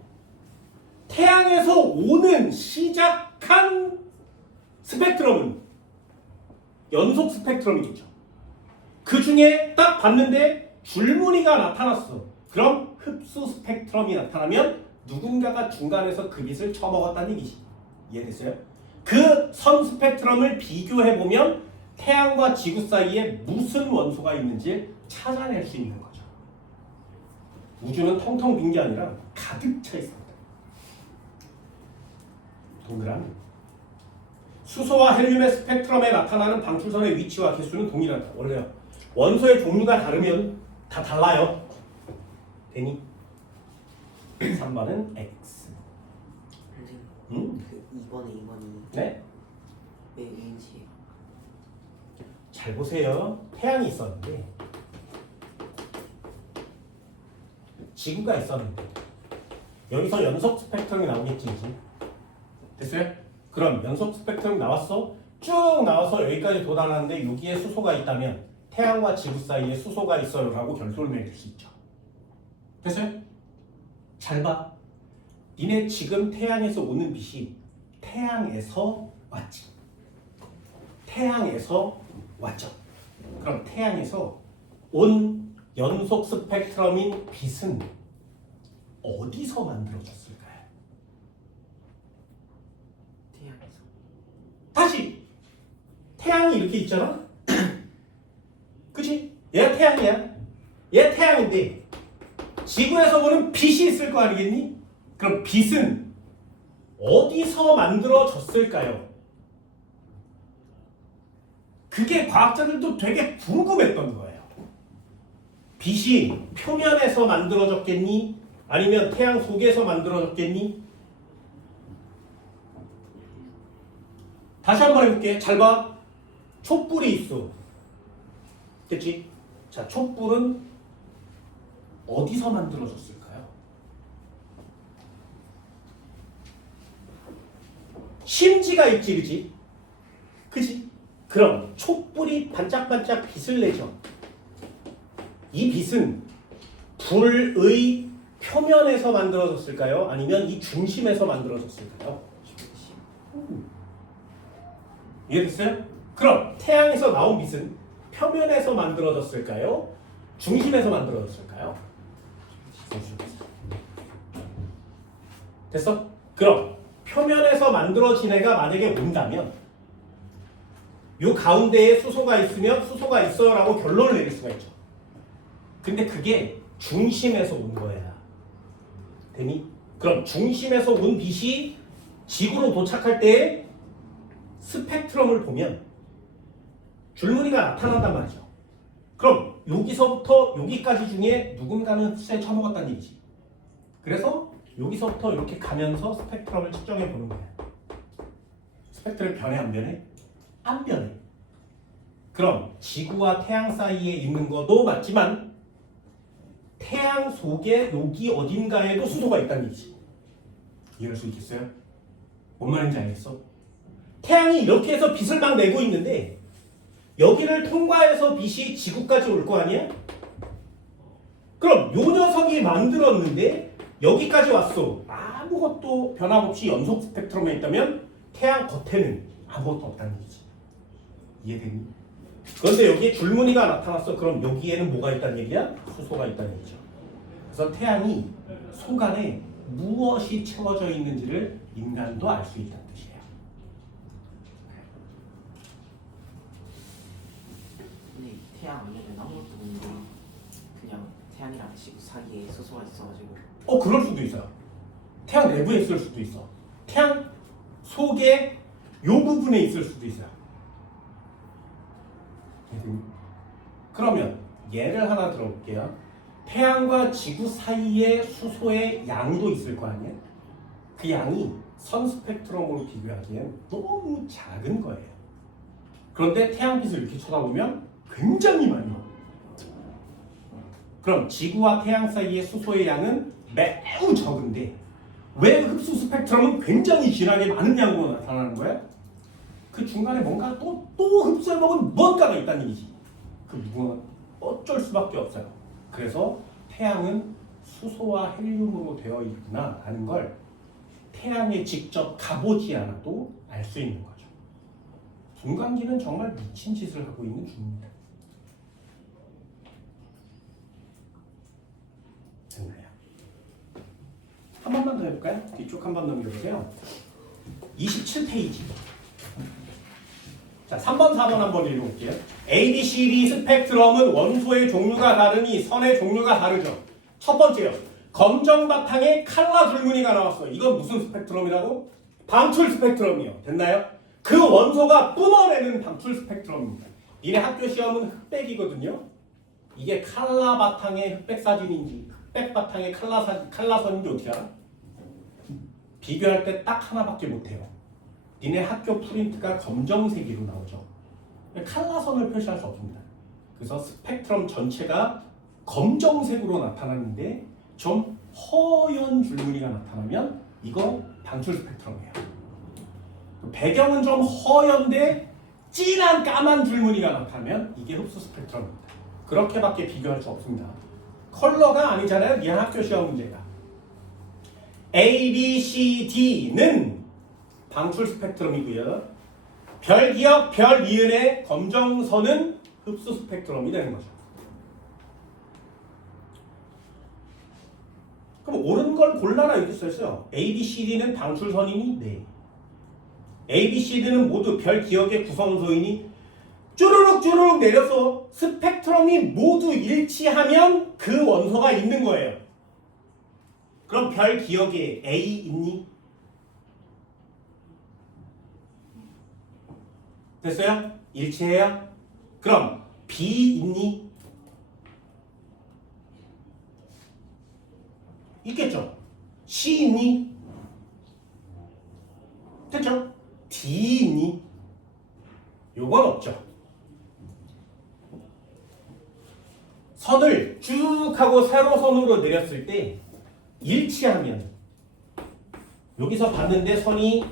태양에서 오는 시작한 스펙트럼은 연속 스펙트럼이겠죠. 그 중에 딱 봤는데 줄무늬가 나타났어. 그럼 흡수 스펙트럼이 나타나면 누군가가 중간에서 그 빛을 처먹었다는 얘기지. 이해됐어요? 그 선 스펙트럼을 비교해보면 태양과 지구 사이에 무슨 원소가 있는지 찾아낼 수 있는 거죠. 우주는 텅텅 빈 게 아니라 가득 차 있습니다. 동그라미. 수소와 헬륨의 스펙트럼에 나타나는 방출선의 위치와 개수는 동일하다. 원래요. 원소의 종류가 다르면 다 달라요. 되니? 3번은 X. 선생님, 그 2번이 네? 왜 왠지 잘 보세요. 태양이 있었는데 지구가 있었는데 여기서 연속 스펙트럼이 나오겠지 이제. 됐어요? 그럼 연속 스펙트럼이 나왔어? 쭉 나와서 여기까지 도달하는데 여기에 수소가 있다면 태양과 지구 사이에 수소가 있어요 라고 결론을 내릴 수 있죠. 됐어요? 잘 봐. 니네 지금 태양에서 오는 빛이 태양에서 왔지. 태양에서 왔죠. 그럼 태양에서 온 연속 스펙트럼인 빛은 어디서 만들어졌을까요? 태양에서. 다시 태양이 이렇게 있잖아. 그치? 얘가 태양이야. 얘 태양인데 지구에서 보는 빛이 있을 거 아니겠니? 그럼 빛은 어디서 만들어졌을까요? 그게 과학자들도 되게 궁금했던 거예요. 빛이 표면에서 만들어졌겠니? 아니면 태양 속에서 만들어졌겠니? 다시 한번 해볼게. 잘 봐. 촛불이 있어. 됐지? 자, 촛불은 어디서 만들어졌을까요? 심지가 있지, 그지? 그지? 그럼 촛불이 반짝반짝 빛을 내죠. 이 빛은 불의 표면에서 만들어졌을까요? 아니면 이 중심에서 만들어졌을까요? 이해됐어요? 그럼 태양에서 나온 빛은 표면에서 만들어졌을까요? 중심에서 만들어졌을까요? 됐어? 그럼 표면에서 만들어진 애가 만약에 온다면 요 가운데에 수소가 있으면 수소가 있어요 라고 결론을 내릴 수가 있죠. 근데 그게 중심에서 온 거야. 되니? 그럼 중심에서 온 빛이 지구로 도착할 때 스펙트럼을 보면 줄무늬가 나타난단 말이죠. 그럼 여기서부터 여기까지 중에 누군가는 쇠 처먹었다는 얘기지. 그래서 여기서부터 이렇게 가면서 스펙트럼을 측정해 보는 거야. 스펙트럼 변해 안 변해? 안 변해. 그럼 지구와 태양 사이에 있는 것도 맞지만 태양 속에 여기 어딘가에도 수소가 있다는 얘기지. 이해할 수 있겠어요? 뭔 말인지 알겠어? 태양이 이렇게 해서 빛을 막 내고 있는데 여기를 통과해서 빛이 지구까지 올 거 아니야? 그럼 요 녀석이 만들었는데 여기까지 왔어. 아무것도 변함없이 연속 스펙트럼에 있다면 태양 겉에는 아무것도 없다는 얘기지. 이해되니? 그런데 여기에 줄무늬가 나타났어. 그럼 여기에는 뭐가 있다는 얘기야? 수소가 있다는 얘기죠. 그래서 태양이 속안에 무엇이 채워져 있는지를 인간도 알 수 있다는 뜻이에요. 근데 태양 안에는 아무것도 없는데 그냥 태양이랑 지구 사이에 수소가 있어가지고 그럴 수도 있어요. 태양 내부에 있을 수도 있어. 태양 속에 요 부분에 있을 수도 있어요. 그러면 예를 하나 들어볼게요. 태양과 지구 사이에 수소의 양도 있을 거 아니에요? 그 양이 선 스펙트럼으로 비교하기엔 너무 작은 거예요. 그런데 태양빛을 이렇게 쳐다보면 굉장히 많이 나와요. 그럼 지구와 태양 사이의 수소의 양은 매우 적은데 왜 흡수 스펙트럼은 굉장히 진하게 많은 양으로 나타나는 거야? 그 중간에 뭔가 또 흡수해 먹은 무언가가 있다는 얘기지. 그 무언가 어쩔 수밖에 없어요. 그래서 태양은 수소와 헬륨으로 되어 있구나 하는 걸 태양에 직접 가보지 않아도 알 수 있는 거죠. 김광기는 정말 미친 짓을 하고 있는 중입니다. 됐나요? 한 번만 더 해볼까요? 뒤쪽 한 번 넘겨보세요. 27페이지. 자, 3번, 4번 한번 읽어볼게요. A, B, C, D 스펙트럼은 원소의 종류가 다르니 선의 종류가 다르죠. 첫 번째요. 검정 바탕에 칼라 줄무늬가 나왔어요. 이건 무슨 스펙트럼이라고? 방출 스펙트럼이요. 됐나요? 그 원소가 뿜어내는 방출 스펙트럼입니다. 니네 학교 시험은 흑백이거든요. 이게 칼라 바탕의 흑백 사진인지 흑백 바탕의 칼라선인지 어떻게 알아? 비교할 때 딱 하나밖에 못해요. 니네 학교 프린트가 검정색으로 나오죠. 칼라선을 표시할 수 없습니다. 그래서 스펙트럼 전체가 검정색으로 나타나는데 좀 허연 줄무늬가 나타나면 이거 방출 스펙트럼이에요. 배경은 좀 허연데 진한 까만 줄무늬가 나타나면 이게 흡수 스펙트럼입니다. 그렇게밖에 비교할 수 없습니다. 컬러가 아니잖아요. 니네 학교 시험 문제가. A, B, C, D는 방출 스펙트럼이고요. 별 기억, 별 니은의 검정선은 흡수 스펙트럼이 되는 거죠. 그럼 옳은 걸 골라라 이렇게 써있어요. A, B, C, D는 방출선이니? 네. A, B, C, D는 모두 별 기억의 구성소이니? 쭈르륵 내려서 스펙트럼이 모두 일치하면 그 원소가 있는 거예요. 그럼 별 기억에 A 있니? 됐어요? 일치해요? 그럼 B 있니? 있겠죠? C 있니? 됐죠? D 있니? 요건 없죠. 선을 쭉 하고 세로선으로 내렸을 때 일치하면 여기서 봤는데 선이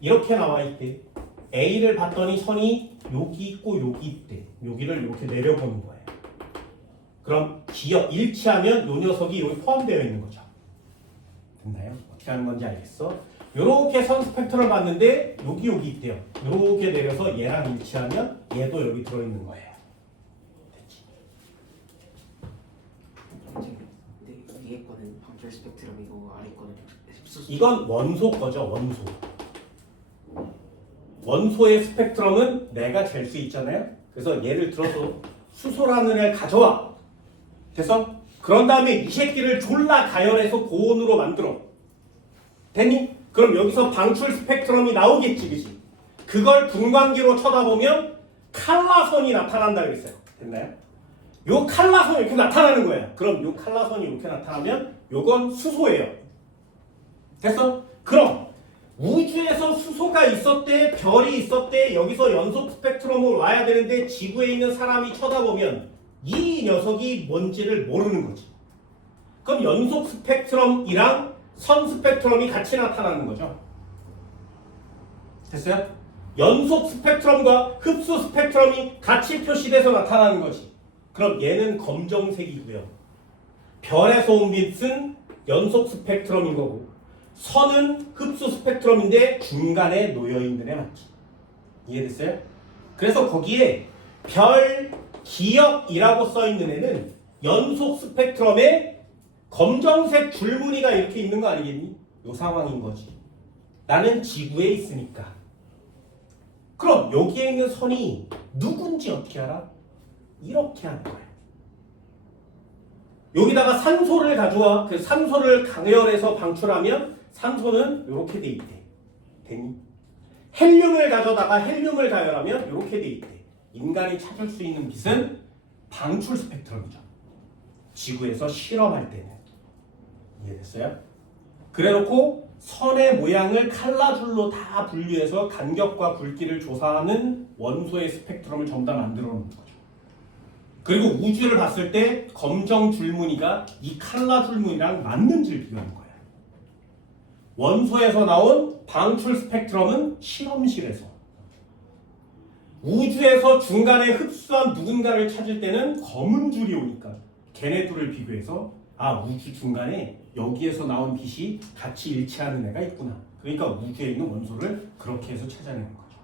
이렇게 나와 있대. A를 봤더니 선이 여기 있고 여기 있대. 여기를 이렇게 내려보는 거예요. 그럼 기억 일치하면 요 녀석이 여기 포함되어 있는 거죠. 됐나요? 어떻게 하는 건지 알겠어? 요렇게 선 스펙트럼을 봤는데 여기 있대요. 요렇게 내려서 얘랑 일치하면 얘도 여기 들어있는 거예요. 됐지? 근데 위에 거는 방출 스펙트럼이고 아래 거는 흡수 스펙트럼. 이건 원소 거죠. 원소. 원소의 스펙트럼은 내가 잴 수 있잖아요. 그래서 예를 들어서 수소라는 애를 가져와. 됐어? 그런 다음에 이 새끼를 졸라 가열해서 고온으로 만들어. 됐니? 그럼 여기서 방출 스펙트럼이 나오겠지, 그치? 그걸 분광기로 쳐다보면 칼라선이 나타난다 그랬어요. 됐나요? 요 칼라선이 이렇게 나타나는 거예요. 그럼 요 칼라선이 이렇게 나타나면 요건 수소예요. 됐어? 그럼 우주에서 수소가 있었대, 별이 있었대, 여기서 연속 스펙트럼으로 와야 되는데 지구에 있는 사람이 쳐다보면 이 녀석이 뭔지를 모르는 거지. 그럼 연속 스펙트럼이랑 선 스펙트럼이 같이 나타나는 거죠. 됐어요? 연속 스펙트럼과 흡수 스펙트럼이 같이 표시돼서 나타나는 거지. 그럼 얘는 검정색이고요. 별에서 온 빛은 연속 스펙트럼인 거고 선은 흡수 스펙트럼인데 중간에 놓여있는 애 맞지? 이해됐어요? 그래서 거기에 별 기역이라고 써있는 애는 연속 스펙트럼에 검정색 줄무늬가 이렇게 있는 거 아니겠니? 요 상황인 거지. 나는 지구에 있으니까. 그럼 여기에 있는 선이 누군지 어떻게 알아? 이렇게 하는 거야. 여기다가 산소를 가져와. 그 산소를 강열해서 방출하면 산소는 이렇게 돼 있대. 되니? 헬륨을 가져다가 헬륨을 가열하면 이렇게 돼 있대. 인간이 찾을 수 있는 빛은 방출 스펙트럼이죠. 지구에서 실험할 때는. 이해됐어요? 그래놓고 선의 모양을 칼라줄로 다 분류해서 간격과 굵기를 조사하는 원소의 스펙트럼을 전부 다 만들어 놓는 거죠. 그리고 우주를 봤을 때 검정 줄무늬가 이 칼라 줄무늬랑 맞는지를 비교하는 거예요. 원소에서 나온 방출 스펙트럼은 실험실에서, 우주에서 중간에 흡수한 누군가를 찾을 때는 검은 줄이 오니까 걔네 둘을 비교해서 아, 우주 중간에 여기에서 나온 빛이 같이 일치하는 애가 있구나. 그러니까 우주에 있는 원소를 그렇게 해서 찾아내는 거죠.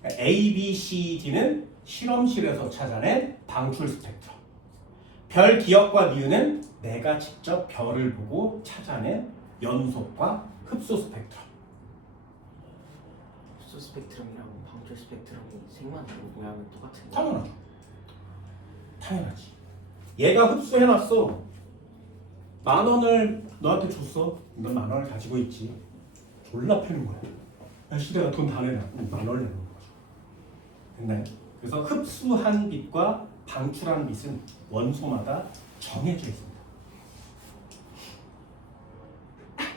그러니까 A, B, C, D는 실험실에서 찾아낸 방출 스펙트럼. 별 기역과 니은은 내가 직접 별을 보고 찾아낸 연속과 흡수 스펙트럼. 흡수 스펙트럼이랑 방출 스펙트럼이 색만 다르고 모양은 똑같은 거. 당연하죠. 당연하지. 얘가 흡수해놨어. 10,000원을 너한테 줬어. 넌 10,000원을 가지고 있지. 졸라 패는 거야. 야, 시대가 돈 다 내놔. 10,000원을 내는 거죠. 됐나요? 그래서 흡수한 빛과 방출한 빛은 원소마다 정해져 있습니다.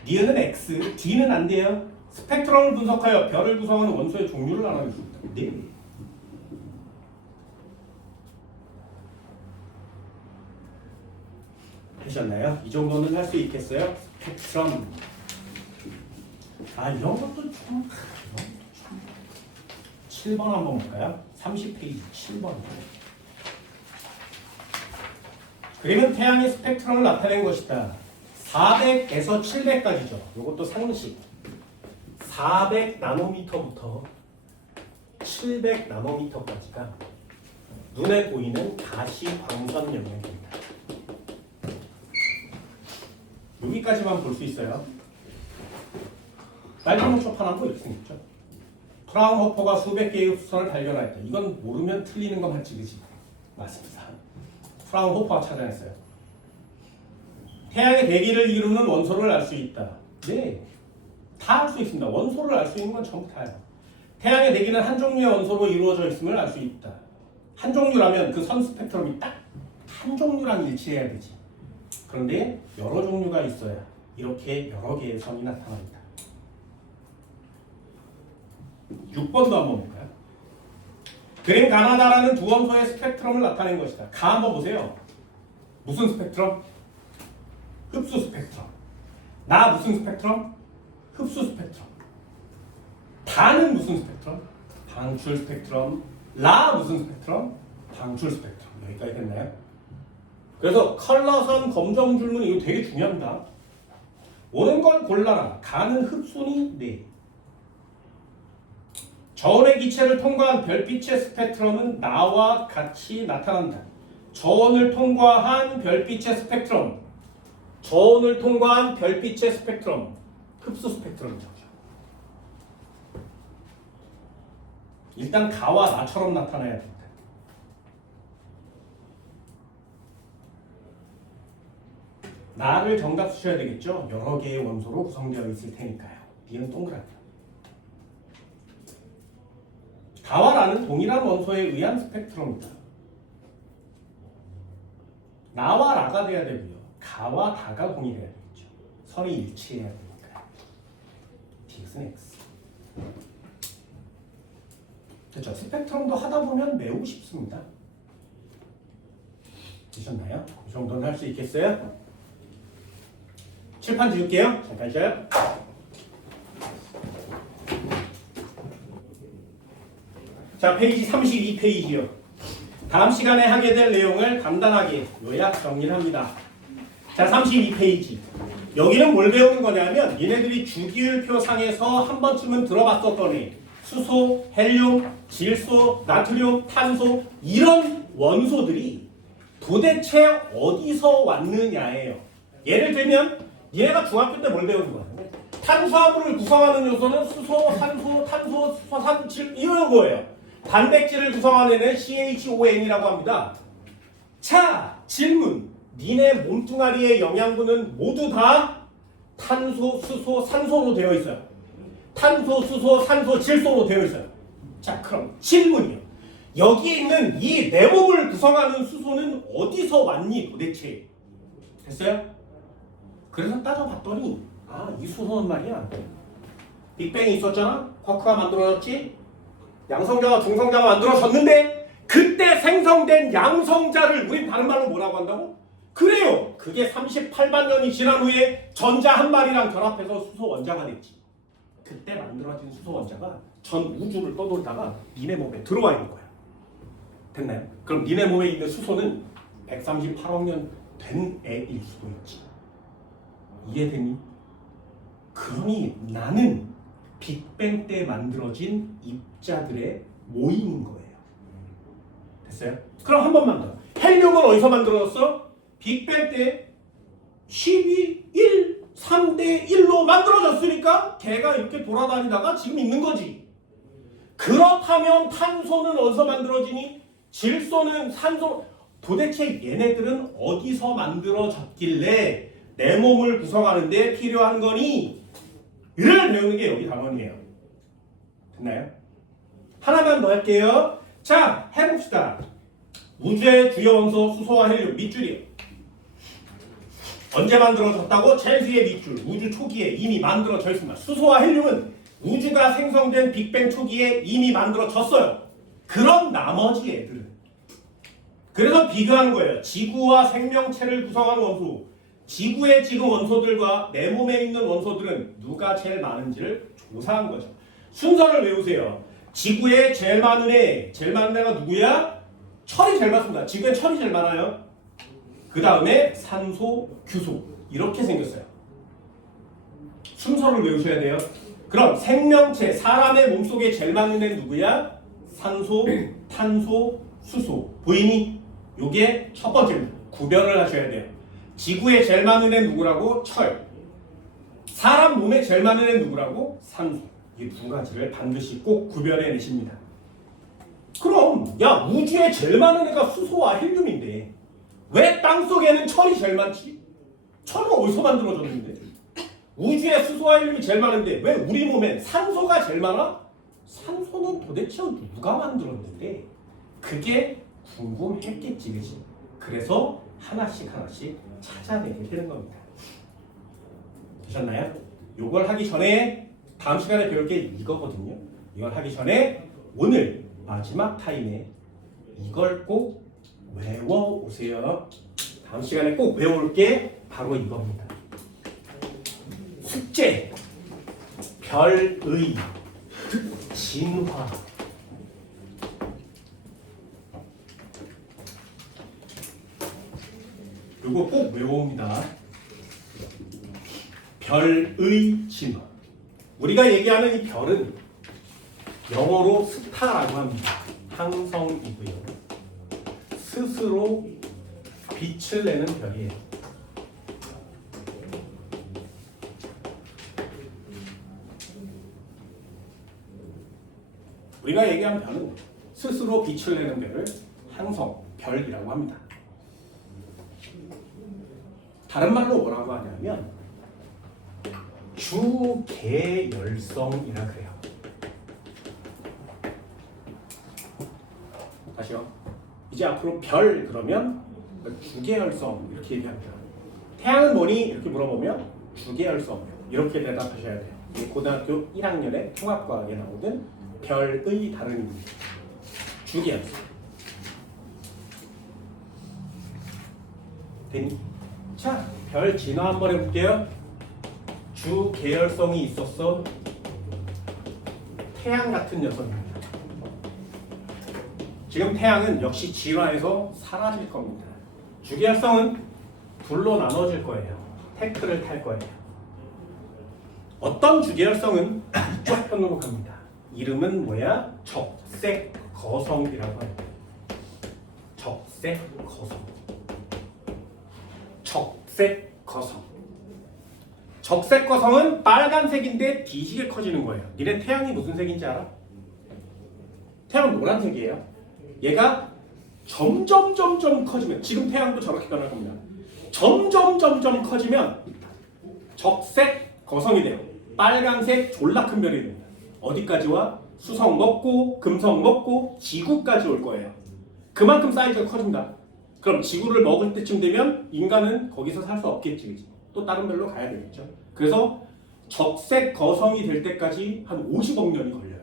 니은은 X, D는 안 돼요. 스펙트럼을 분석하여 별을 구성하는 원소의 종류를 알아냈습니다. 네. 되셨나요? 이 정도는 할 수 있겠어요? 스펙트럼. 아, 이런 것도 좀 7번 한번 볼까요? 30페이지 7번. 그러면 태양의 스펙트럼을 나타낸 것이다. 400에서 700까지죠. 이것도 상식. 400 나노미터부터 700 나노미터까지가 눈에 보이는 가시 광선 영역입니다. 여기까지만 볼 수 있어요. 빨간 호초판 한거 있죠. 프라운호퍼가 수백 개의 흡수선을 발견하였다. 이건 모르면 틀리는 거 맞지, 그지? 맞습니다. 프라운호퍼가 찾아냈어요. 태양의 대기를 이루는 원소를 알 수 있다. 네, 다 알 수 있습니다. 원소를 알 수 있는 건 전부 다예요. 태양의 대기는 한 종류의 원소로 이루어져 있음을 알 수 있다. 한 종류라면 그 선 스펙트럼이 딱 한 종류랑 일치해야 되지. 그런데 여러 종류가 있어야 이렇게 여러 개의 선이 나타납니다. 6번도 한번 볼까요? 그림 가나다라는 두 원소의 스펙트럼을 나타낸 것이다. 가 한번 보세요. 무슨 스펙트럼? 흡수 스펙트럼. 나 무슨 스펙트럼? 흡수 스펙트럼. 다는 무슨 스펙트럼? 방출 스펙트럼. 라 무슨 스펙트럼? 방출 스펙트럼. 여기까지 됐나요? 그래서 컬러선 검정 줄무늬 이거 되게 중요합니다. 오는 걸 골라라. 가는 흡수니 네. 저온의 기체를 통과한 별빛의 스펙트럼은 나와 같이 나타난다. 저온을 통과한 별빛의 스펙트럼. 저온을 통과한 별빛의 스펙트럼. 흡수 스펙트럼이죠. 일단 가와 나처럼 나타나야 된다. 나를 정답 쓰셔야 되겠죠? 여러 개의 원소로 구성되어 있을 테니까요. B는 동그라미요. 가와 나는 동일한 원소에 의한 스펙트럼이다. 나와 라가 돼야 되고요. 가와 다가 동일해야 되겠죠. 선이 일치해야 되니까요. Dx는 X. 그렇죠. 스펙트럼도 하다 보면 매우 쉽습니다. 되셨나요? 이 정도는 할 수 있겠어요? 칠판 지울게요. 잠깐 쉬어요. 자, 페이지 32페이지요. 다음 시간에 하게 될 내용을 간단하게 요약 정리를 합니다. 자, 32페이지. 여기는 뭘 배우는 거냐면 얘네들이 주기율표 상에서 한 번쯤은 들어봤었던 애. 수소, 헬륨, 질소, 나트륨, 탄소 이런 원소들이 도대체 어디서 왔느냐예요. 예를 들면 얘가 중학교 때 뭘 배우는 거야? 탄수화물을 구성하는 요소는 수소, 산소, 탄소, 수소, 산소, 질 이런 거예요. 단백질을 구성하는 애는 CHON이라고 합니다. 자, 질문. 니네 몸뚱아리의 영양분은 모두 다 탄소, 수소, 산소로 되어 있어요. 탄소, 수소, 산소, 질소로 되어 있어요. 자, 그럼 질문이요. 여기 있는 이 내 몸을 구성하는 수소는 어디서 왔니 도대체? 됐어요? 그래서 따져봤더니 이 수소는 말이야. 빅뱅이 있었잖아? 쿼크가 만들어졌지? 양성자와 중성자가 만들어졌는데 그때 생성된 양성자를 우린 다른 말로 뭐라고 한다고? 그래요. 그게 38만 년이 지난 후에 전자 한 마리랑 결합해서 수소 원자가 됐지. 그때 만들어진 수소 원자가 전 우주를 떠돌다가 니네 몸에 들어와 있는 거야. 됐나요? 그럼 니네 몸에 있는 수소는 138억 년 된 애일 수도 있지. 이해되니? 그러니 나는 빅뱅 때 만들어진 입자들의 모임인 거예요. 됐어요? 그럼 한 번만 더. 헬륨은 어디서 만들어졌어? 빅뱅 때 12, 1, 3대 1로 만들어졌으니까 걔가 이렇게 돌아다니다가 지금 있는 거지. 그렇다면 탄소는 어디서 만들어지니? 질소는 산소. 도대체 얘네들은 어디서 만들어졌길래 내 몸을 구성하는 데 필요한 거니? 이를 배우는 게 여기 단원이에요. 됐나요? 하나만 더 할게요. 자, 해봅시다. 우주의 주요 원소 수소와 헬륨 밑줄이에요. 언제 만들어졌다고? 제일 뒤에 밑줄. 우주 초기에 이미 만들어져 있습니다. 수소와 헬륨은 우주가 생성된 빅뱅 초기에 이미 만들어졌어요. 그럼 나머지 애들은 그래서 비교하는 거예요. 지구와 생명체를 구성하는 원소. 지구의 지금 원소들과 내 몸에 있는 원소들은 누가 제일 많은지를 조사한 거죠. 순서를 외우세요. 지구에 제일 많은 애가 누구야? 철이 제일 많습니다. 지구에 철이 제일 많아요. 그 다음에 산소, 규소 이렇게 생겼어요. 순서를 외우셔야 돼요. 그럼 생명체, 사람의 몸속에 제일 많은 애는 누구야? 산소, 탄소, 수소. 보이니? 요게 첫 번째입니다. 구별을 하셔야 돼요. 지구에 제일 많은 애는 누구라고? 철. 사람 몸에 제일 많은 애는 누구라고? 산소. 이 두 가지를 반드시 꼭 구별해 내십니다. 그럼 야, 우주에 제일 많은 애가 수소와 헬륨인데 왜 땅속에는 철이 제일 많지? 철은 어디서 만들어졌는데? 우주에 수소와 헬륨이 제일 많은데 왜 우리 몸엔 산소가 제일 많아? 산소는 도대체 누가 만들었는데? 그게 궁금했겠지, 그치? 그래서 하나씩 찾아내게 되는 겁니다. 되셨나요? 요걸 하기 전에 다음 시간에 배울 게 이거거든요. 이걸 하기 전에 오늘 마지막 타임에 이걸 꼭 외워오세요. 다음 시간에 꼭 배울 게 바로 이겁니다. 숙제, 별의 진화. 이거 꼭 외워옵니다. 별의 진화. 우리가 얘기하는 이 별은 영어로 스타라고 합니다. 항성이고요. 스스로 빛을 내는 별이에요. 우리가 얘기하는 별은 스스로 빛을 내는 별을 항성, 별이라고 합니다. 다른 말로 뭐라고 하냐면 주계열성이라 그래요. 다시요. 이제 앞으로 별 그러면 주계열성 이렇게 얘기합니다. 태양은 뭐니? 이렇게 물어보면 주계열성 이렇게 대답하셔야 돼요. 이게 고등학교 1학년에 통합과학에 나오는 별의 다른 의미. 주계열성. 됐니? 자, 별 진화 한번 해볼게요. 주 계열성이 있었어. 태양 같은 녀석입니다. 지금 태양은 역시 진화해서 사라질 겁니다. 주기활성은 둘로 나눠질 거예요. 태클을 탈 거예요. 어떤 주기활성은 이쪽 편으로 갑니다. 이름은 뭐야? 적색거성이라고 합니다. 적색거성. 적색거성. 적색거성은 빨간색인데 뒤지게 커지는 거예요. 니네 태양이 무슨 색인지 알아? 태양은 노란색이에요. 얘가 점점 커지면, 지금 태양도 저렇게 변할 겁니다. 점점 커지면 적색 거성이 돼요. 빨간색 졸라 큰 별이 됩니다. 어디까지와? 수성 먹고 금성 먹고 지구까지 올 거예요. 그만큼 사이즈가 커진다. 그럼 지구를 먹을 때쯤 되면 인간은 거기서 살 수 없겠지, 그치? 또 다른 별로 가야 되겠죠. 그래서 적색 거성이 될 때까지 한 50억 년이 걸려요.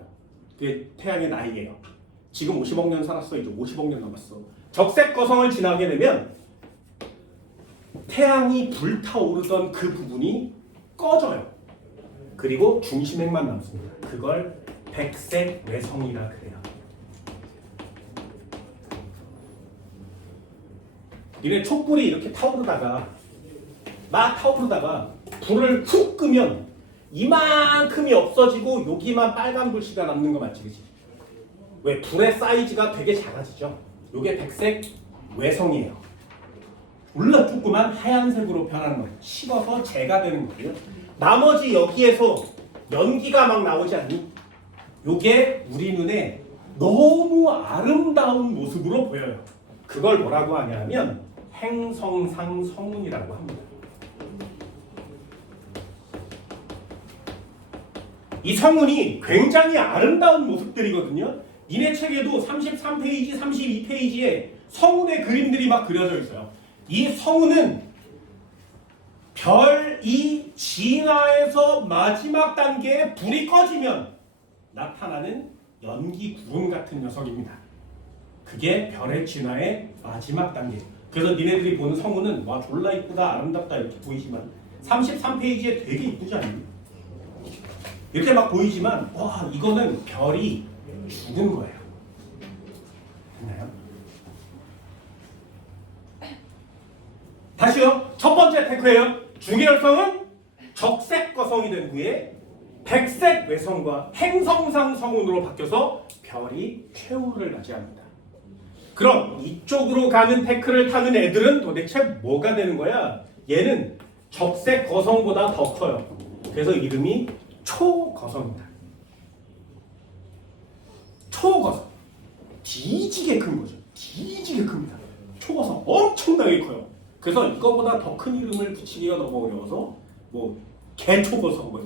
그게 태양의 나이예요. 지금 50억 년 살았어. 이제 50억 년 남았어. 적색 거성을 지나게 되면 태양이 불타오르던 그 부분이 꺼져요. 그리고 중심핵만 남습니다. 그걸 백색 외성이라 그래요. 니네 촛불이 이렇게 타오르다가 불을 훅 끄면 이만큼이 없어지고 여기만 빨간 불씨가 남는 거 맞지, 그치? 왜? 불의 사이즈가 되게 작아지죠. 요게 백색 외성이에요. 졸라 조그만 하얀색으로 변하는 거예요. 식어서 재가 되는 거예요. 나머지 여기에서 연기가 막 나오지 않니? 요게 우리 눈에 너무 아름다운 모습으로 보여요. 그걸 뭐라고 하냐면 행성상 성운이라고 합니다. 이 성운이 굉장히 아름다운 모습들이거든요. 니네 책에도 33페이지, 32페이지에 성운의 그림들이 막 그려져 있어요. 이 성운은 별이 진화해서 마지막 단계에 불이 꺼지면 나타나는 연기 구름 같은 녀석입니다. 그게 별의 진화의 마지막 단계. 그래서 니네들이 보는 성운은 와 졸라 이쁘다 아름답다 이렇게 보이지만 33페이지에 되게 이쁘지 않니? 이렇게 막 보이지만 와 이거는 별이 죽은 거예요. 됐나요? 다시요. 첫 번째 테크예요. 주기활성은 적색 거성이 된 후에 백색 외성과 행성상 성운으로 바뀌어서 별이 최후를 맞이합니다. 그럼 이쪽으로 가는 테크를 타는 애들은 도대체 뭐가 되는 거야? 얘는 적색 거성보다 더 커요. 그래서 이름이 초거성입니다. 초거성. 뒤지게 큰 거죠. 뒤지게 큽니다. 초거성 엄청나게 커요. 그래서 이거보다 더 큰 이름을 붙이기가 너무 어려워서 뭐 개초거성 뭐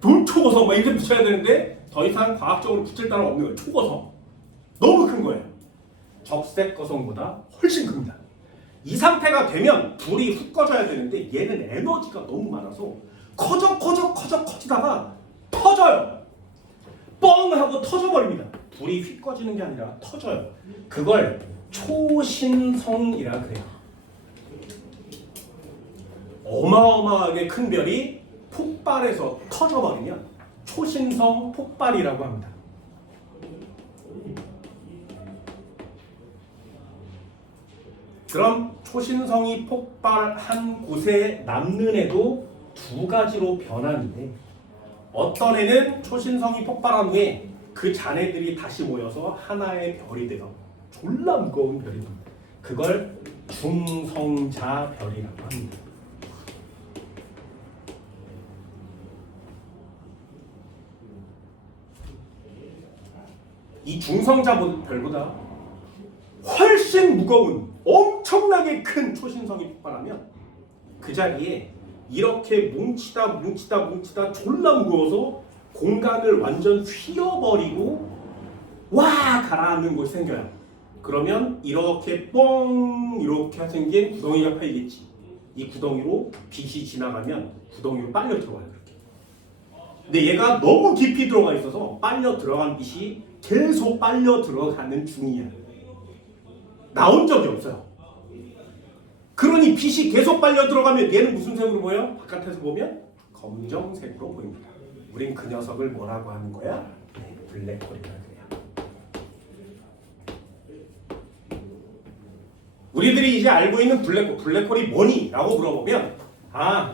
돌초거성 막 이렇게 붙여야 되는데 더 이상 과학적으로 붙일 따름 없는 거예요. 초거성. 너무 큰 거예요. 적색 거성보다 훨씬 큽니다. 이 상태가 되면 불이 훅 꺼져야 되는데 얘는 에너지가 너무 많아서 커지다가 터져요. 뻥 하고 터져버립니다. 불이 휙 꺼지는 게 아니라 터져요. 그걸 초신성이라 그래요. 어마어마하게 큰 별이 폭발해서 터져버리면 초신성 폭발이라고 합니다. 그럼 초신성이 폭발한 곳에 남는 애도 두 가지로 변하는데 어떤 애는 초신성이 폭발한 후에 그 잔해들이 다시 모여서 하나의 별이 돼요. 졸라 무거운 별이 됩니다. 그걸 중성자 별이라고 합니다. 이 중성자 별보다 훨씬 무거운 엄청나게 큰 초신성이 폭발하면 그 자리에 이렇게 뭉치다 졸라 무거워서 공간을 완전 휘어버리고 와 가라앉는 곳이 생겨요. 그러면 이렇게 뻥 이렇게 생긴 구덩이가 파이겠지. 이 구덩이로 빛이 지나가면 구덩이로 빨려 들어와요. 그렇게. 근데 얘가 너무 깊이 들어가 있어서 빨려 들어간 빛이 계속 빨려 들어가는 중이야. 나온 적이 없어요. 그러니 빛이 계속 빨려 들어가면 얘는 무슨 색으로 보여? 바깥에서 보면 검정색으로 보입니다. 우린 그 녀석을 뭐라고 하는 거야? 네, 블랙홀이라고 해요. 우리들이 이제 알고 있는 블랙홀, 블랙홀이 뭐니? 라고 물어보면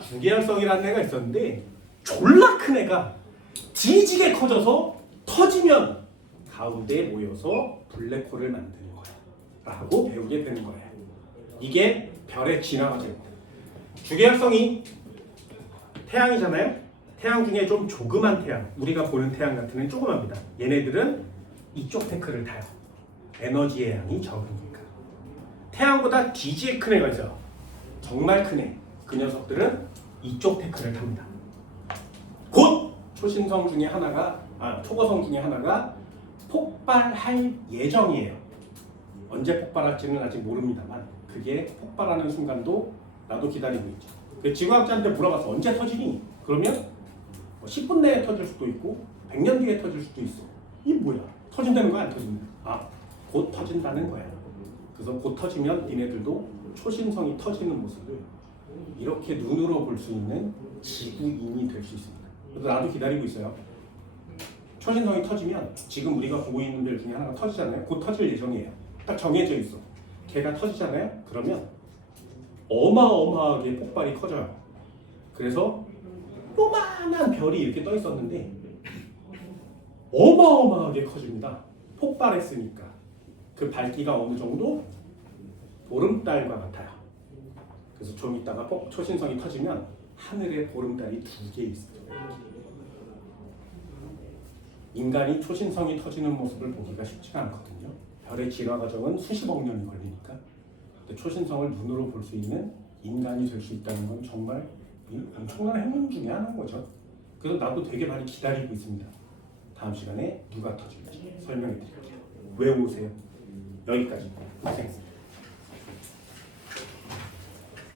주계열성이라는 애가 있었는데 졸라 큰 애가 뒤지게 커져서 터지면 가운데에 모여서 블랙홀을 만드는 거야 라고 배우게 되는 거예요. 이게 별의 진화 과정입니다. 주계열성이 태양이잖아요. 태양 중에 좀 조그만 태양, 우리가 보는 태양 같은 애는 조그맣니다. 얘네들은 이쪽 태클을 타요. 에너지의 양이 적으니까. 태양보다 뒤지게 큰 애가 있어요. 정말 큰 애. 그 녀석들은 이쪽 태클을 탑니다. 곧 초신성 중에 하나가 초고성 중에 하나가 폭발할 예정이에요. 언제 폭발할지는 아직 모릅니다만 그게 폭발하는 순간도 나도 기다리고 있죠. 그 지구학자한테 물어봤어. 언제 터지니? 그러면 10분 내에 터질 수도 있고 100년 뒤에 터질 수도 있어. 이게 뭐야? 터진다는 거야? 안 터진다? 곧 터진다는 거야. 그래서 곧 터지면 니네들도 초신성이 터지는 모습을 이렇게 눈으로 볼 수 있는 지구인이 될 수 있습니다. 그래서 나도 기다리고 있어요. 초신성이 터지면 지금 우리가 보고 있는 들 중에 하나가 터지잖아요. 곧 터질 예정이에요. 딱 정해져 있어. 걔가 터지잖아요. 그러면 어마어마하게 폭발이 커져요. 그래서 요만한 별이 이렇게 떠 있었는데 어마어마하게 커집니다. 폭발했으니까. 그 밝기가 어느 정도? 보름달과 같아요. 그래서 좀 이따가 초신성이 터지면 하늘에 보름달이 2개 있어요. 인간이 초신성이 터지는 모습을 보기가 쉽지가 않거든요. 별의 진화 과정은 수십억 년이 걸리니까. 근데 초신성을 눈으로 볼 수 있는 인간이 될 수 있다는 건 정말 엄청난 행운 중에 하나인 거죠. 그래서 나도 되게 많이 기다리고 있습니다. 다음 시간에 누가 터질지 설명해 드릴게요. 외우세요. 여기까지. 고생했습니다.